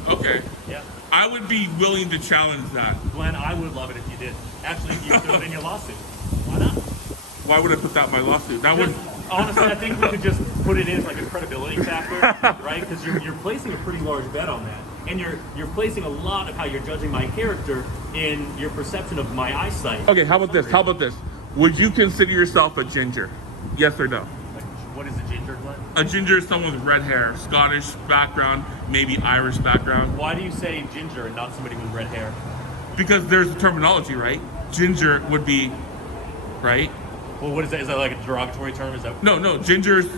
Okay. Yeah. I would be willing to challenge that. Glenn, I would love it if you did. Actually, you threw it in your lawsuit. Why not? Why would I put that in my lawsuit? That would. Honestly, I think we could just put it in as like a credibility factor, right? Because you're placing a pretty large bet on that, and you're placing a lot of how you're judging my character in your perception of my eyesight. Okay, how about this? How about this? Would you consider yourself a ginger? Yes or no? Like, what is a ginger, Glenn? A ginger is someone with red hair, Scottish background, maybe Irish background. Why do you say ginger and not somebody with red hair? Because there's a terminology, right? Ginger would be, right? Well, what is that? Is that like a derogatory term? Is that No, gingers,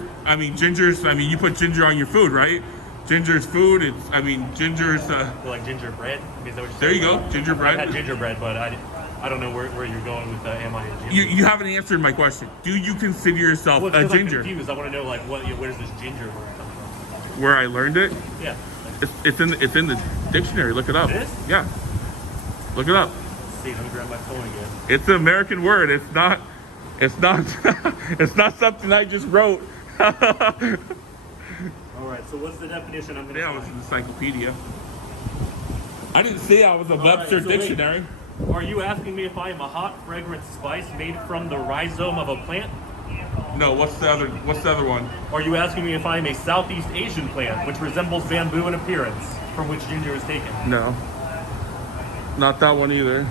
you put ginger on your food, right? Ginger's food, ginger's... like gingerbread? Is that what you're there you saying? go, gingerbread. I've had gingerbread, but I don't know where you're going with am I a ginger? You haven't answered my question. Do you consider yourself well, a ginger? I'm confused. I want to know, like, where does this ginger word come from? Where I learned it? Yeah. It's in the dictionary. Look it up. It is? Yeah. Look it up. Let's see, let me grab my phone again. It's an American word. It's not it's not something I just wrote. All right, so what's the definition I'm going to Yeah, it was an encyclopedia. I didn't say I was a Webster dictionary. Wait. Are you asking me if I am a hot, fragrant spice made from the rhizome of a plant? No, what's the other one? Are you asking me if I am a Southeast Asian plant, which resembles bamboo in appearance, from which ginger is taken? No. Not that one either.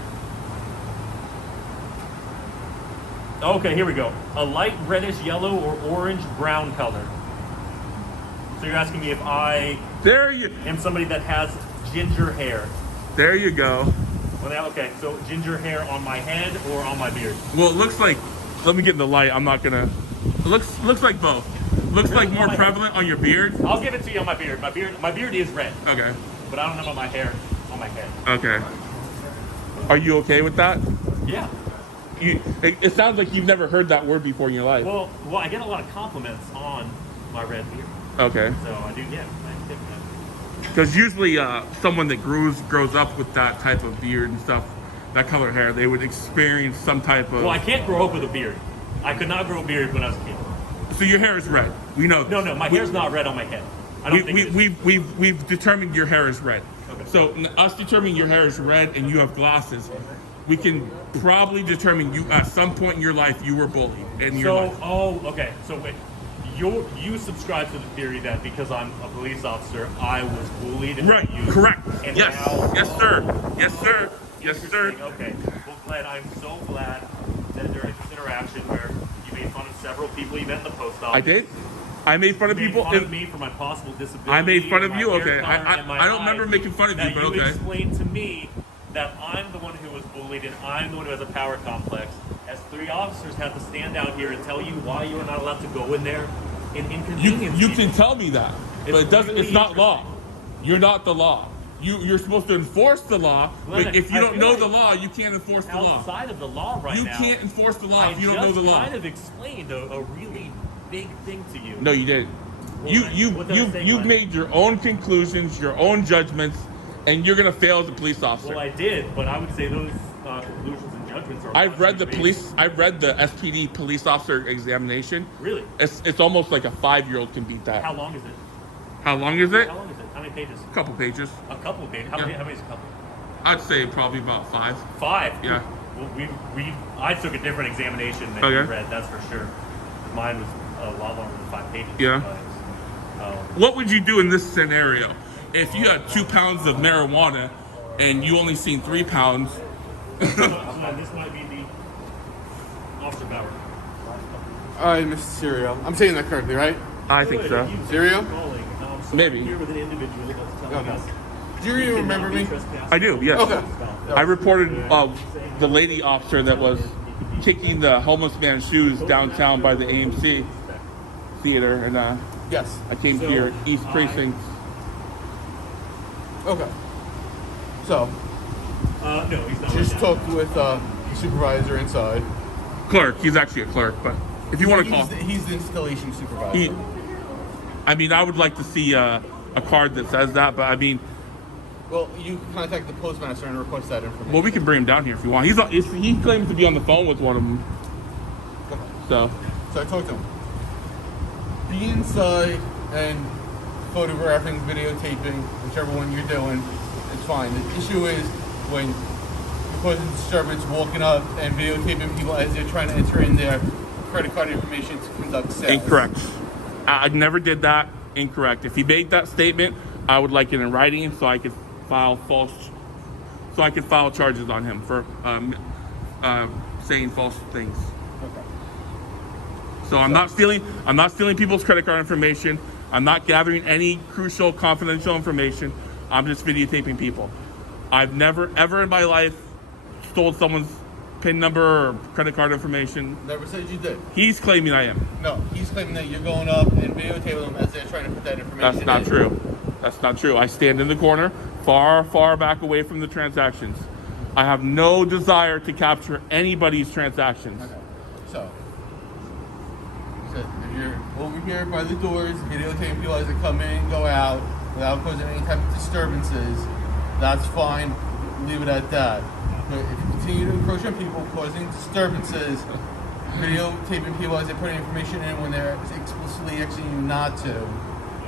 Okay, here we go. A light reddish yellow or orange brown color. So you're asking me if I am somebody that has ginger hair. There you go. Well, okay, so ginger hair on my head or on my beard? Well, it looks like, let me get in the light. I'm not gonna, it looks like both. Looks like more prevalent on your beard. I'll give it to you on my beard. My beard is red. Okay. But I don't know about my hair on my head. Okay. Are you okay with that? Yeah. It sounds like you've never heard that word before in your life. Well, I get a lot of compliments on my red beard. Okay. So I do, yeah. I get that. Because usually someone that grows up with that type of beard and stuff, that color hair, they would experience some type of... Well, I can't grow up with a beard. I could not grow a beard when I was a kid. So your hair is red. We know. No, my hair's not red on my head. I don't think we've determined your hair is red. Okay. So us determining your hair is red and you have glasses, we can probably determine you at some point in your life you were bullied in your life. Oh, okay. So wait, you subscribe to the theory that because I'm a police officer, I was bullied. Right. Correct. Yes. Yes, sir. Yes, sir. Yes, sir. Okay. Well, Glenn, I'm so glad that during this interaction where you made fun of several people you met in the post office. I did. I made fun of people. You made fun of me for my possible disability. I made fun of you. Okay. I don't remember making fun of you, but okay. You explained to me that I'm the one who was bullied and I'm the one who has a power complex. As 3 officers have to stand out here and tell you why you are not allowed to go in there and inconvenience you can tell me that, but it doesn't. Really it's not law. You're not the law. You're supposed to enforce the law, but if you don't know the law, you can't enforce the law. Outside of the law right now. You can't enforce the law if you don't know the law. I just kind of explained a really big thing to you. No, you didn't. You've made your own conclusions, your own judgments, and you're gonna fail as a police officer. Well, I did, but I would say those conclusions and judgments are. I've read the SPD police officer examination. Really? It's almost like a 5-year-old can beat that. How long is it? How long is it? How long is it? How many pages? A couple pages. A couple pages. How many is a couple? I'd say probably about 5. 5? Yeah. Well, I took a different examination than you read, that's for sure. Mine was a lot longer than 5 pages. Yeah. What would you do in this scenario? If you had 2 pounds of marijuana and you only seen 3 pounds. So this might be the officer power. All right, Mr. Cerio. I'm saying that correctly, right? I think so. Cerio? Maybe. Here with an individual that's telling us. Do you remember me? I do, yes. Okay. I reported the lady officer that was kicking the homeless man's shoes downtown by the AMC theater, and yes, I came here, East Precinct. Okay. So, no, he's not. Just talked with the supervisor inside. Clerk. He's actually a clerk, but if you want to call, he's the installation supervisor. I would like to see a card that says that, but I mean. Well, you can contact the postmaster and request that information. Well, we can bring him down here if you want. He claims to be on the phone with one of them. So I talked to him. Be inside and photographing, videotaping, whichever one you're doing, it's fine. The issue is when you're causing disturbance, walking up and videotaping people as they're trying to enter in their credit card information to conduct sales. Incorrect. I never did that. Incorrect. If he made that statement, I would like it in writing so I could file charges on him for saying false things. Okay. So I'm not stealing people's credit card information. I'm not gathering any crucial confidential information. I'm just videotaping people. I've never ever in my life stole someone's PIN number or credit card information. Never said you did. He's claiming I am. No, he's claiming that you're going up and videotaping them as they're trying to put that information That's not in. true. That's not true. I stand in the corner, far back away from the transactions. I have no desire to capture anybody's transactions. Okay. So if you're over here by the doors, videotaping people as they come in and go out without causing any type of disturbances, that's fine. Leave it at that. But if you continue to encroach on people, causing disturbances, videotaping people as they put information in when they're explicitly asking you not to,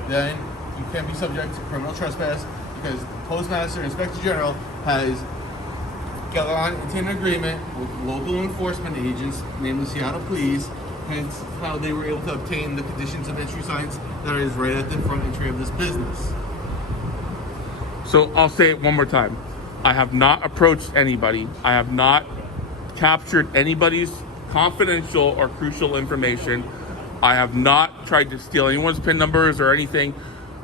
then you can be subject to criminal trespass because the Postmaster and Inspector General has gone into an agreement with local enforcement agents, namely Seattle Police, hence how they were able to obtain the conditions of entry signs that is right at the front entry of this business. So I'll say it one more time. I have not approached anybody. I have not captured anybody's confidential or crucial information. I have not tried to steal anyone's PIN numbers or anything.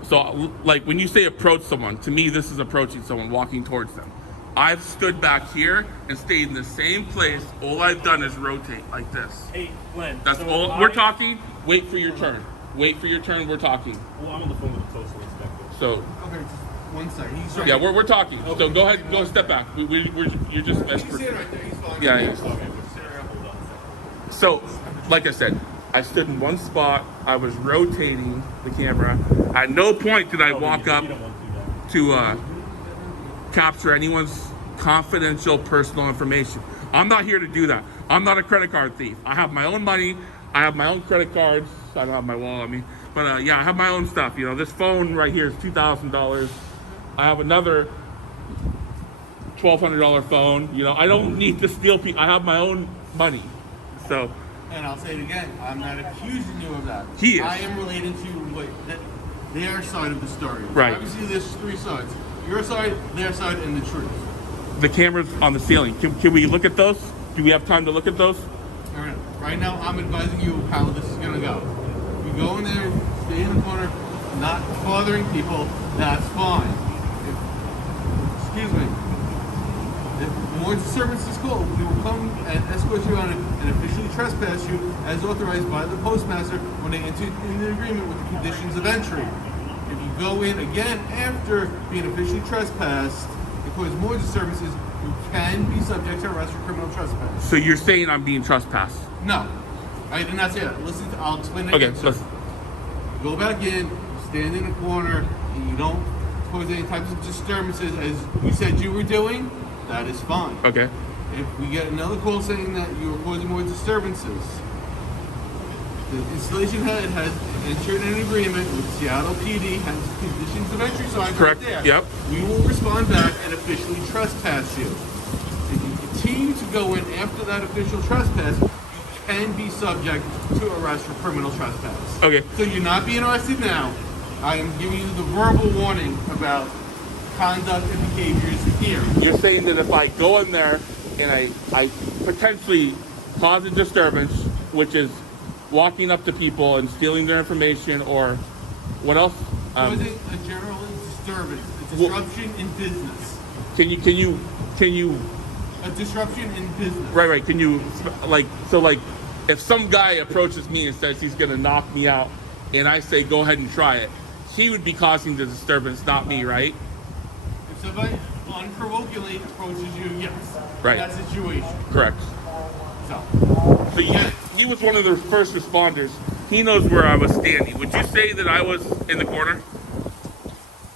So, like, when you say approach someone, to me, this is approaching someone, walking towards them. I've stood back here and stayed in the same place. All I've done is rotate like this. Hey, Glenn. That's so all. We're talking. Wait for your turn. Wait for your turn. We're talking. Well, I'm on the phone with the postal inspector. So. Okay, just 1 second. He's right. Yeah, we're talking. Okay. So go ahead. Go step back. You're just. He's sitting right there. He's fine. Yeah. He's Yeah. fine. So, like I said, I stood in one spot. I was rotating the camera. At no point did I walk up to capture anyone's confidential personal information. I'm not here to do that. I'm not a credit card thief. I have my own money. I have my own credit cards. I don't have my wallet on me. But yeah, I have my own stuff. You know, this phone right here is $2,000. I have another $1,200 phone. You know, I don't need to steal people. I have my own money. So, and I'll say it again, I'm not accusing you of that. He is. I am relating to their side of the story. Right. Obviously, there's 3 sides. Your side, their side, and the truth. the cameras on the ceiling. Can we look at those? Do we have time to look at those? All right. Right now, I'm advising you how this is going to go. You go in there, stay in the corner, not bothering people, that's fine. Excuse me. If more disturbance is called, we will come and escort you on and officially trespass you as authorized by the postmaster when they enter into agreement with the conditions of entry. If you go in again after being officially trespassed and cause more disturbances, you can be subject to arrest for criminal trespass. So you're saying I'm being trespassed? No, I did not say that. Listen, I'll explain that. Okay, again, listen. Go back in, stand in the corner, and you don't cause any types of disturbances as you said you were doing. That is fine. Okay. If we get another call saying that you are causing more disturbances, the installation head has entered an agreement with Seattle PD, has conditions of entry signs Correct. right there. Yep. We will respond back and officially trespass you. If you continue to go in after that official trespass, you can be subject to arrest for criminal trespass. Okay. So you're not being arrested now. I am giving you the verbal warning about conduct and behaviors here. You're saying that if I go in there and I potentially cause a disturbance, which is walking up to people and stealing their information, or what else? Causing a general disturbance, a disruption in business. Can you? A disruption in business. Right. Can you, like, if some guy approaches me and says he's gonna knock me out, and I say go ahead and try it, he would be causing the disturbance, not me, right? If somebody unprovokingly approaches you, yes. Right. That situation. Correct. So he was one of the first responders. He knows where I was standing. Would you say that I was in the corner?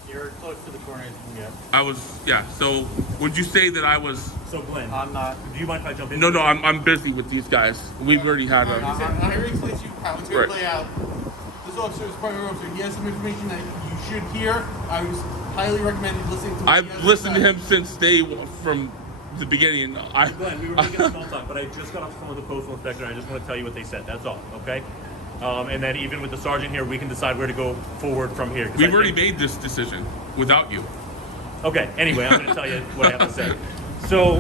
You're close to the corner, yeah. I was, yeah. So would you say that I was? So Glenn, I'm not. Do you mind if I jump in? No, I'm busy with these guys. We've already had I already explained to you how it's going to play out. This officer is primary officer. He has some information that you should hear. I was highly recommend listening to. I've listened to him since from the beginning. Glenn, we were making a small talk, but I just got off the phone with the postal inspector, and I just want to tell you what they said. That's all, okay? And then even with the sergeant here, we can decide where to go forward from here. We've already made this decision without you. Okay, anyway, I'm going to tell you what I have to say. So,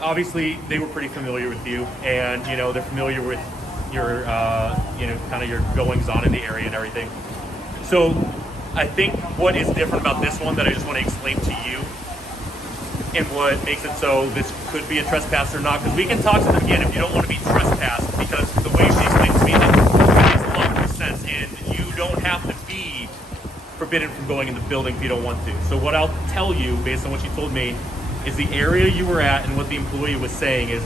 obviously, they were pretty familiar with you, and, you know, they're familiar with your, you know, kind of your goings-on in the area and everything. So, I think what is different about this one that I just want to explain to you, and what makes it so this could be a trespass or not, because we can talk to them again if you don't want to be trespassed, because the way she explained to me that makes a lot of sense, and you don't have to be forbidden from going in the building if you don't want to. So what I'll tell you, based on what she told me, is the area you were at and what the employee was saying is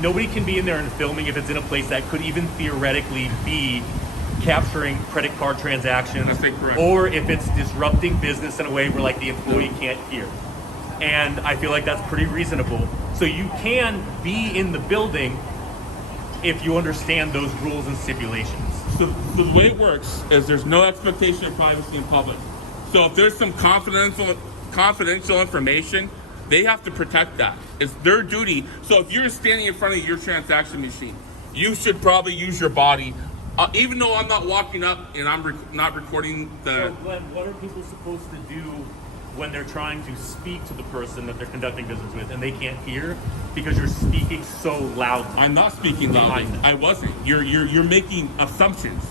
nobody can be in there and filming if it's in a place that could even theoretically be capturing credit card transactions, or if it's disrupting business in a way where like the employee can't hear. And I feel like that's pretty reasonable. So you can be in the building if you understand those rules and stipulations. So the way it works is there's no expectation of privacy in public. So if there's some confidential information, they have to protect that. It's their duty. So if you're standing in front of your transaction machine, you should probably use your body. Even though I'm not walking up and I'm not recording the... So Glenn, what are people supposed to do when they're trying to speak to the person that they're conducting business with and they can't hear because you're speaking so loudly? I'm not speaking loudly. I wasn't. You're making assumptions.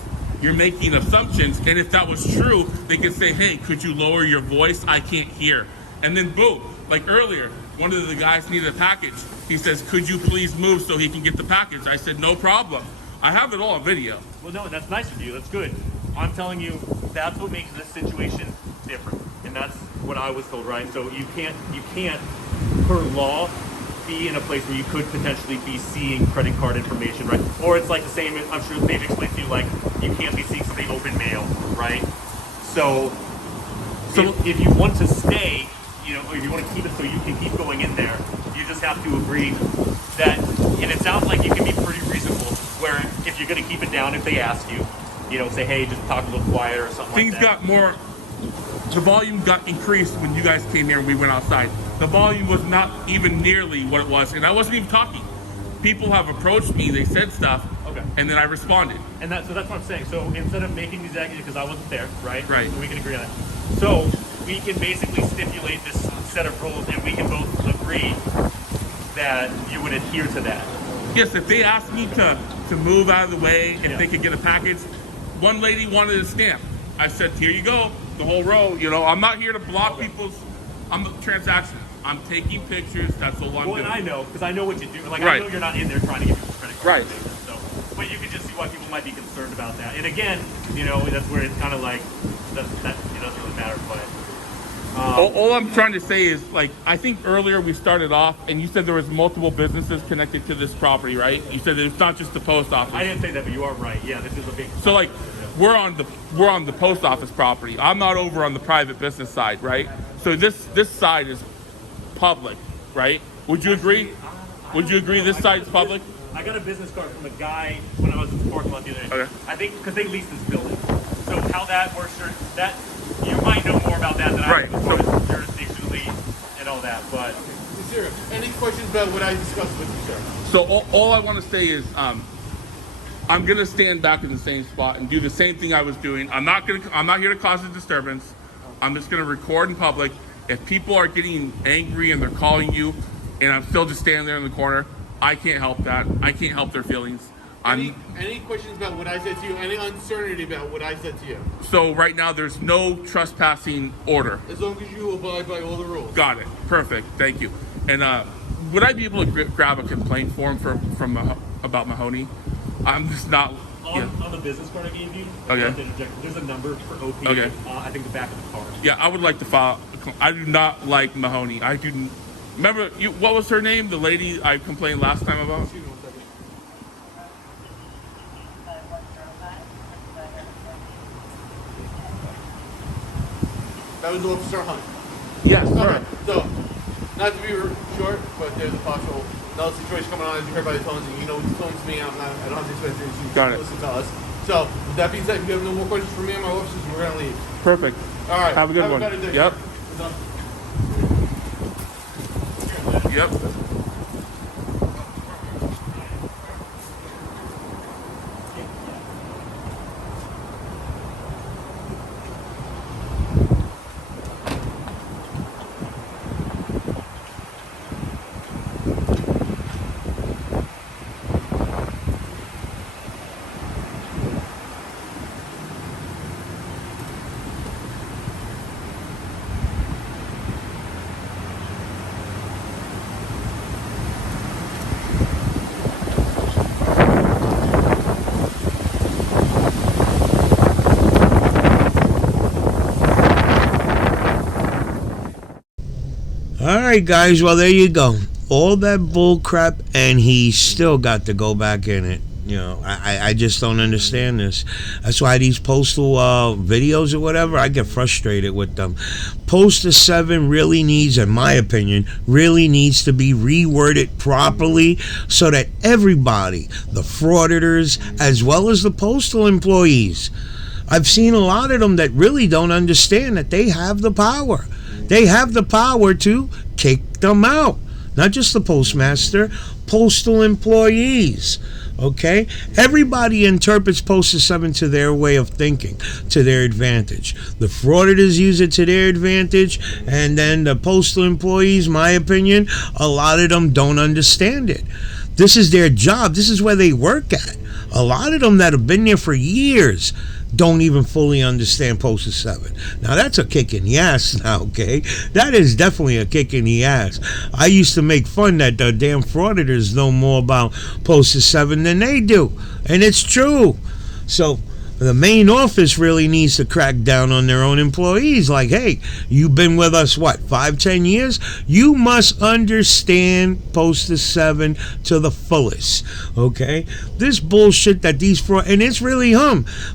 You're making assumptions, and if that was true, they could say, hey, could you lower your voice? I can't hear. And then boom, like earlier, one of the guys needed a package. He says, could you please move so he can get the package? I said, no problem. I have it all on video. Well, no, that's nice of you. That's good. I'm telling you, that's what makes this situation different. And that's what I was told, right? So you can't, per law, be in a place where you could potentially be seeing credit card information, right? Or it's like the same, I'm sure they've explained to you, like, you can't be seeing something open mail, right? So if you want to stay, you know, or if you want to keep it so you can keep going in there, you just have to agree that, and it sounds like you can be pretty reasonable, where if you're going to keep it down, if they ask you, you know, say, hey, just talk a little quieter or something Things like that. got more, the volume got increased when you guys came here and we went outside. The volume was not even nearly what it was, and I wasn't even talking. People have approached me, they said stuff, and then I responded. And so that's what I'm saying. So instead of making these accusations, because I wasn't there, right? Right. So we can agree on that. So we can basically stipulate this set of rules, and we can both agree that you would adhere to that. Yes, if they asked me to move out of the way, if they could get a package, one lady wanted a stamp. I said, here you go, the whole row. You know, I'm not here to block people's transactions. I'm taking pictures, that's all I'm doing. Well, and I know, because I know what you do. Like, Right. I know you're not in there trying to get people's credit card Right. information. So, but you can just see why people might be concerned about that. And again, you know, that's where it's kind of like, that it doesn't really matter, but... all I'm trying to say is, like, I think earlier we started off, and you said there was multiple businesses connected to this property, right? You said that it's not just the post office. I didn't say that, but you are right. Yeah, this is a big... So, like, we're on the post office property. I'm not over on the private business side, right? So this side is public, right? Would you agree? Would you agree this side is public? I got a business card from a guy when I was in the parking lot the other day. Okay. I think because they lease this building. So how that works, that you might know more about that than I do, as far as jurisdictionally and all that. But Sir, any questions about what I discussed with you, sir? So all I want to say is, I'm gonna stand back in the same spot and do the same thing I was doing. I'm not here to cause a disturbance. I'm just gonna record in public. If people are getting angry and they're calling you, and I'm still just standing there in the corner, I can't help that. I can't help their feelings. Any questions about what I said to you? Any uncertainty about what I said to you? So right now there's no trespassing order. As long as you abide by all the rules. Got it. Perfect. Thank you. And would I be able to grab a complaint form from about Mahoney? I'm just not. on the business card I gave you, Okay. there's a number for OP. Okay. I think the back of the card. Yeah, I would like to file. I do not like Mahoney. I do. Remember, what was her name? The lady I complained last time about? That was Officer Hunt. Yes, okay. sir. So, not to be short, but there's a possible another situation coming on, as you heard by the tones, and you know what the tones mean. I don't have to explain it to you. Got it. Listen to us. So, with that being said, if you have no more questions for me and my officers, we're going to leave. Perfect. All right. Have a good one. better day. Yep. Yep. Alright guys, well there you go. All that bull crap and he still got to go back in it. You know, I just don't understand this. That's why these postal videos or whatever, I get frustrated with them. Poster 7 really needs, in my opinion, really needs to be reworded properly so that everybody, the frauditors as well as the postal employees, I've seen a lot of them that really don't understand that they have the power. They have the power to kick them out. Not just the postmaster, postal employees. Okay? Everybody interprets Poster 7 to their way of thinking, to their advantage. The frauditors use it to their advantage, and then the postal employees, my opinion, a lot of them don't understand it. This is their job. This is where they work at. A lot of them that have been there for years don't even fully understand Poster 7. Now that's a kick in the ass now, okay? That is definitely a kick in the ass. I used to make fun that the damn frauditors know more about Poster 7 than they do. And it's true. So the main office really needs to crack down on their own employees. Like, hey, you've been with us, what, 5-10 years? You must understand Poster 7 to the fullest, okay? This bullshit that these fraud, and it's really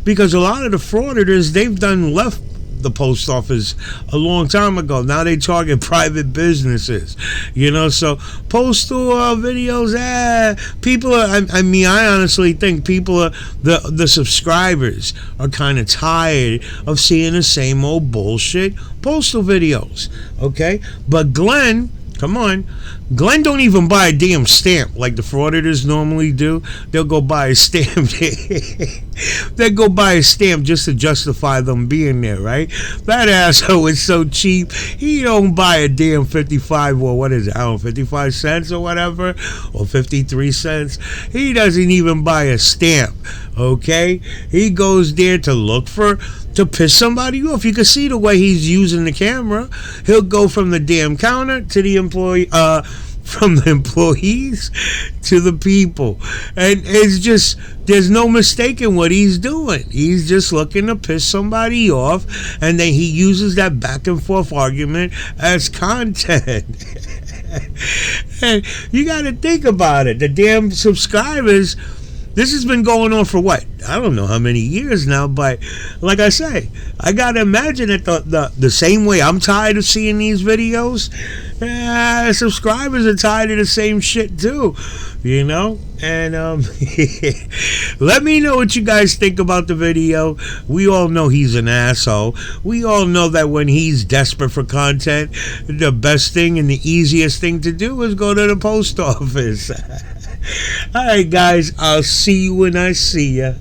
because a lot of the frauditors, they've done left the post office a long time ago. Now they target private businesses, you know. So postal videos, people are, I honestly think people are, the subscribers are kind of tired of seeing the same old bullshit postal videos, okay? But Glenn, come on, Glenn don't even buy a damn stamp like the frauditors normally do. They'll go buy a stamp. They'll go buy a stamp just to justify them being there, right? That asshole is so cheap. He don't buy a damn 55 or what is it? I don't know, 55 cents or whatever, or 53 cents. He doesn't even buy a stamp, okay? He goes there to look to piss somebody off. You can see the way he's using the camera. He'll go from the damn counter to the employee, from the employees to the people. And it's just, there's no mistaking what he's doing. He's just looking to piss somebody off, and then he uses that back and forth argument as content. And you got to think about it. The damn subscribers, this has been going on for what? I don't know how many years now, but like I say, I gotta imagine that the same way I'm tired of seeing these videos, subscribers are tired of the same shit too, you know? And let me know what you guys think about the video. We all know he's an asshole. We all know that when he's desperate for content, the best thing and the easiest thing to do is go to the post office. Alright guys, I'll see you when I see ya.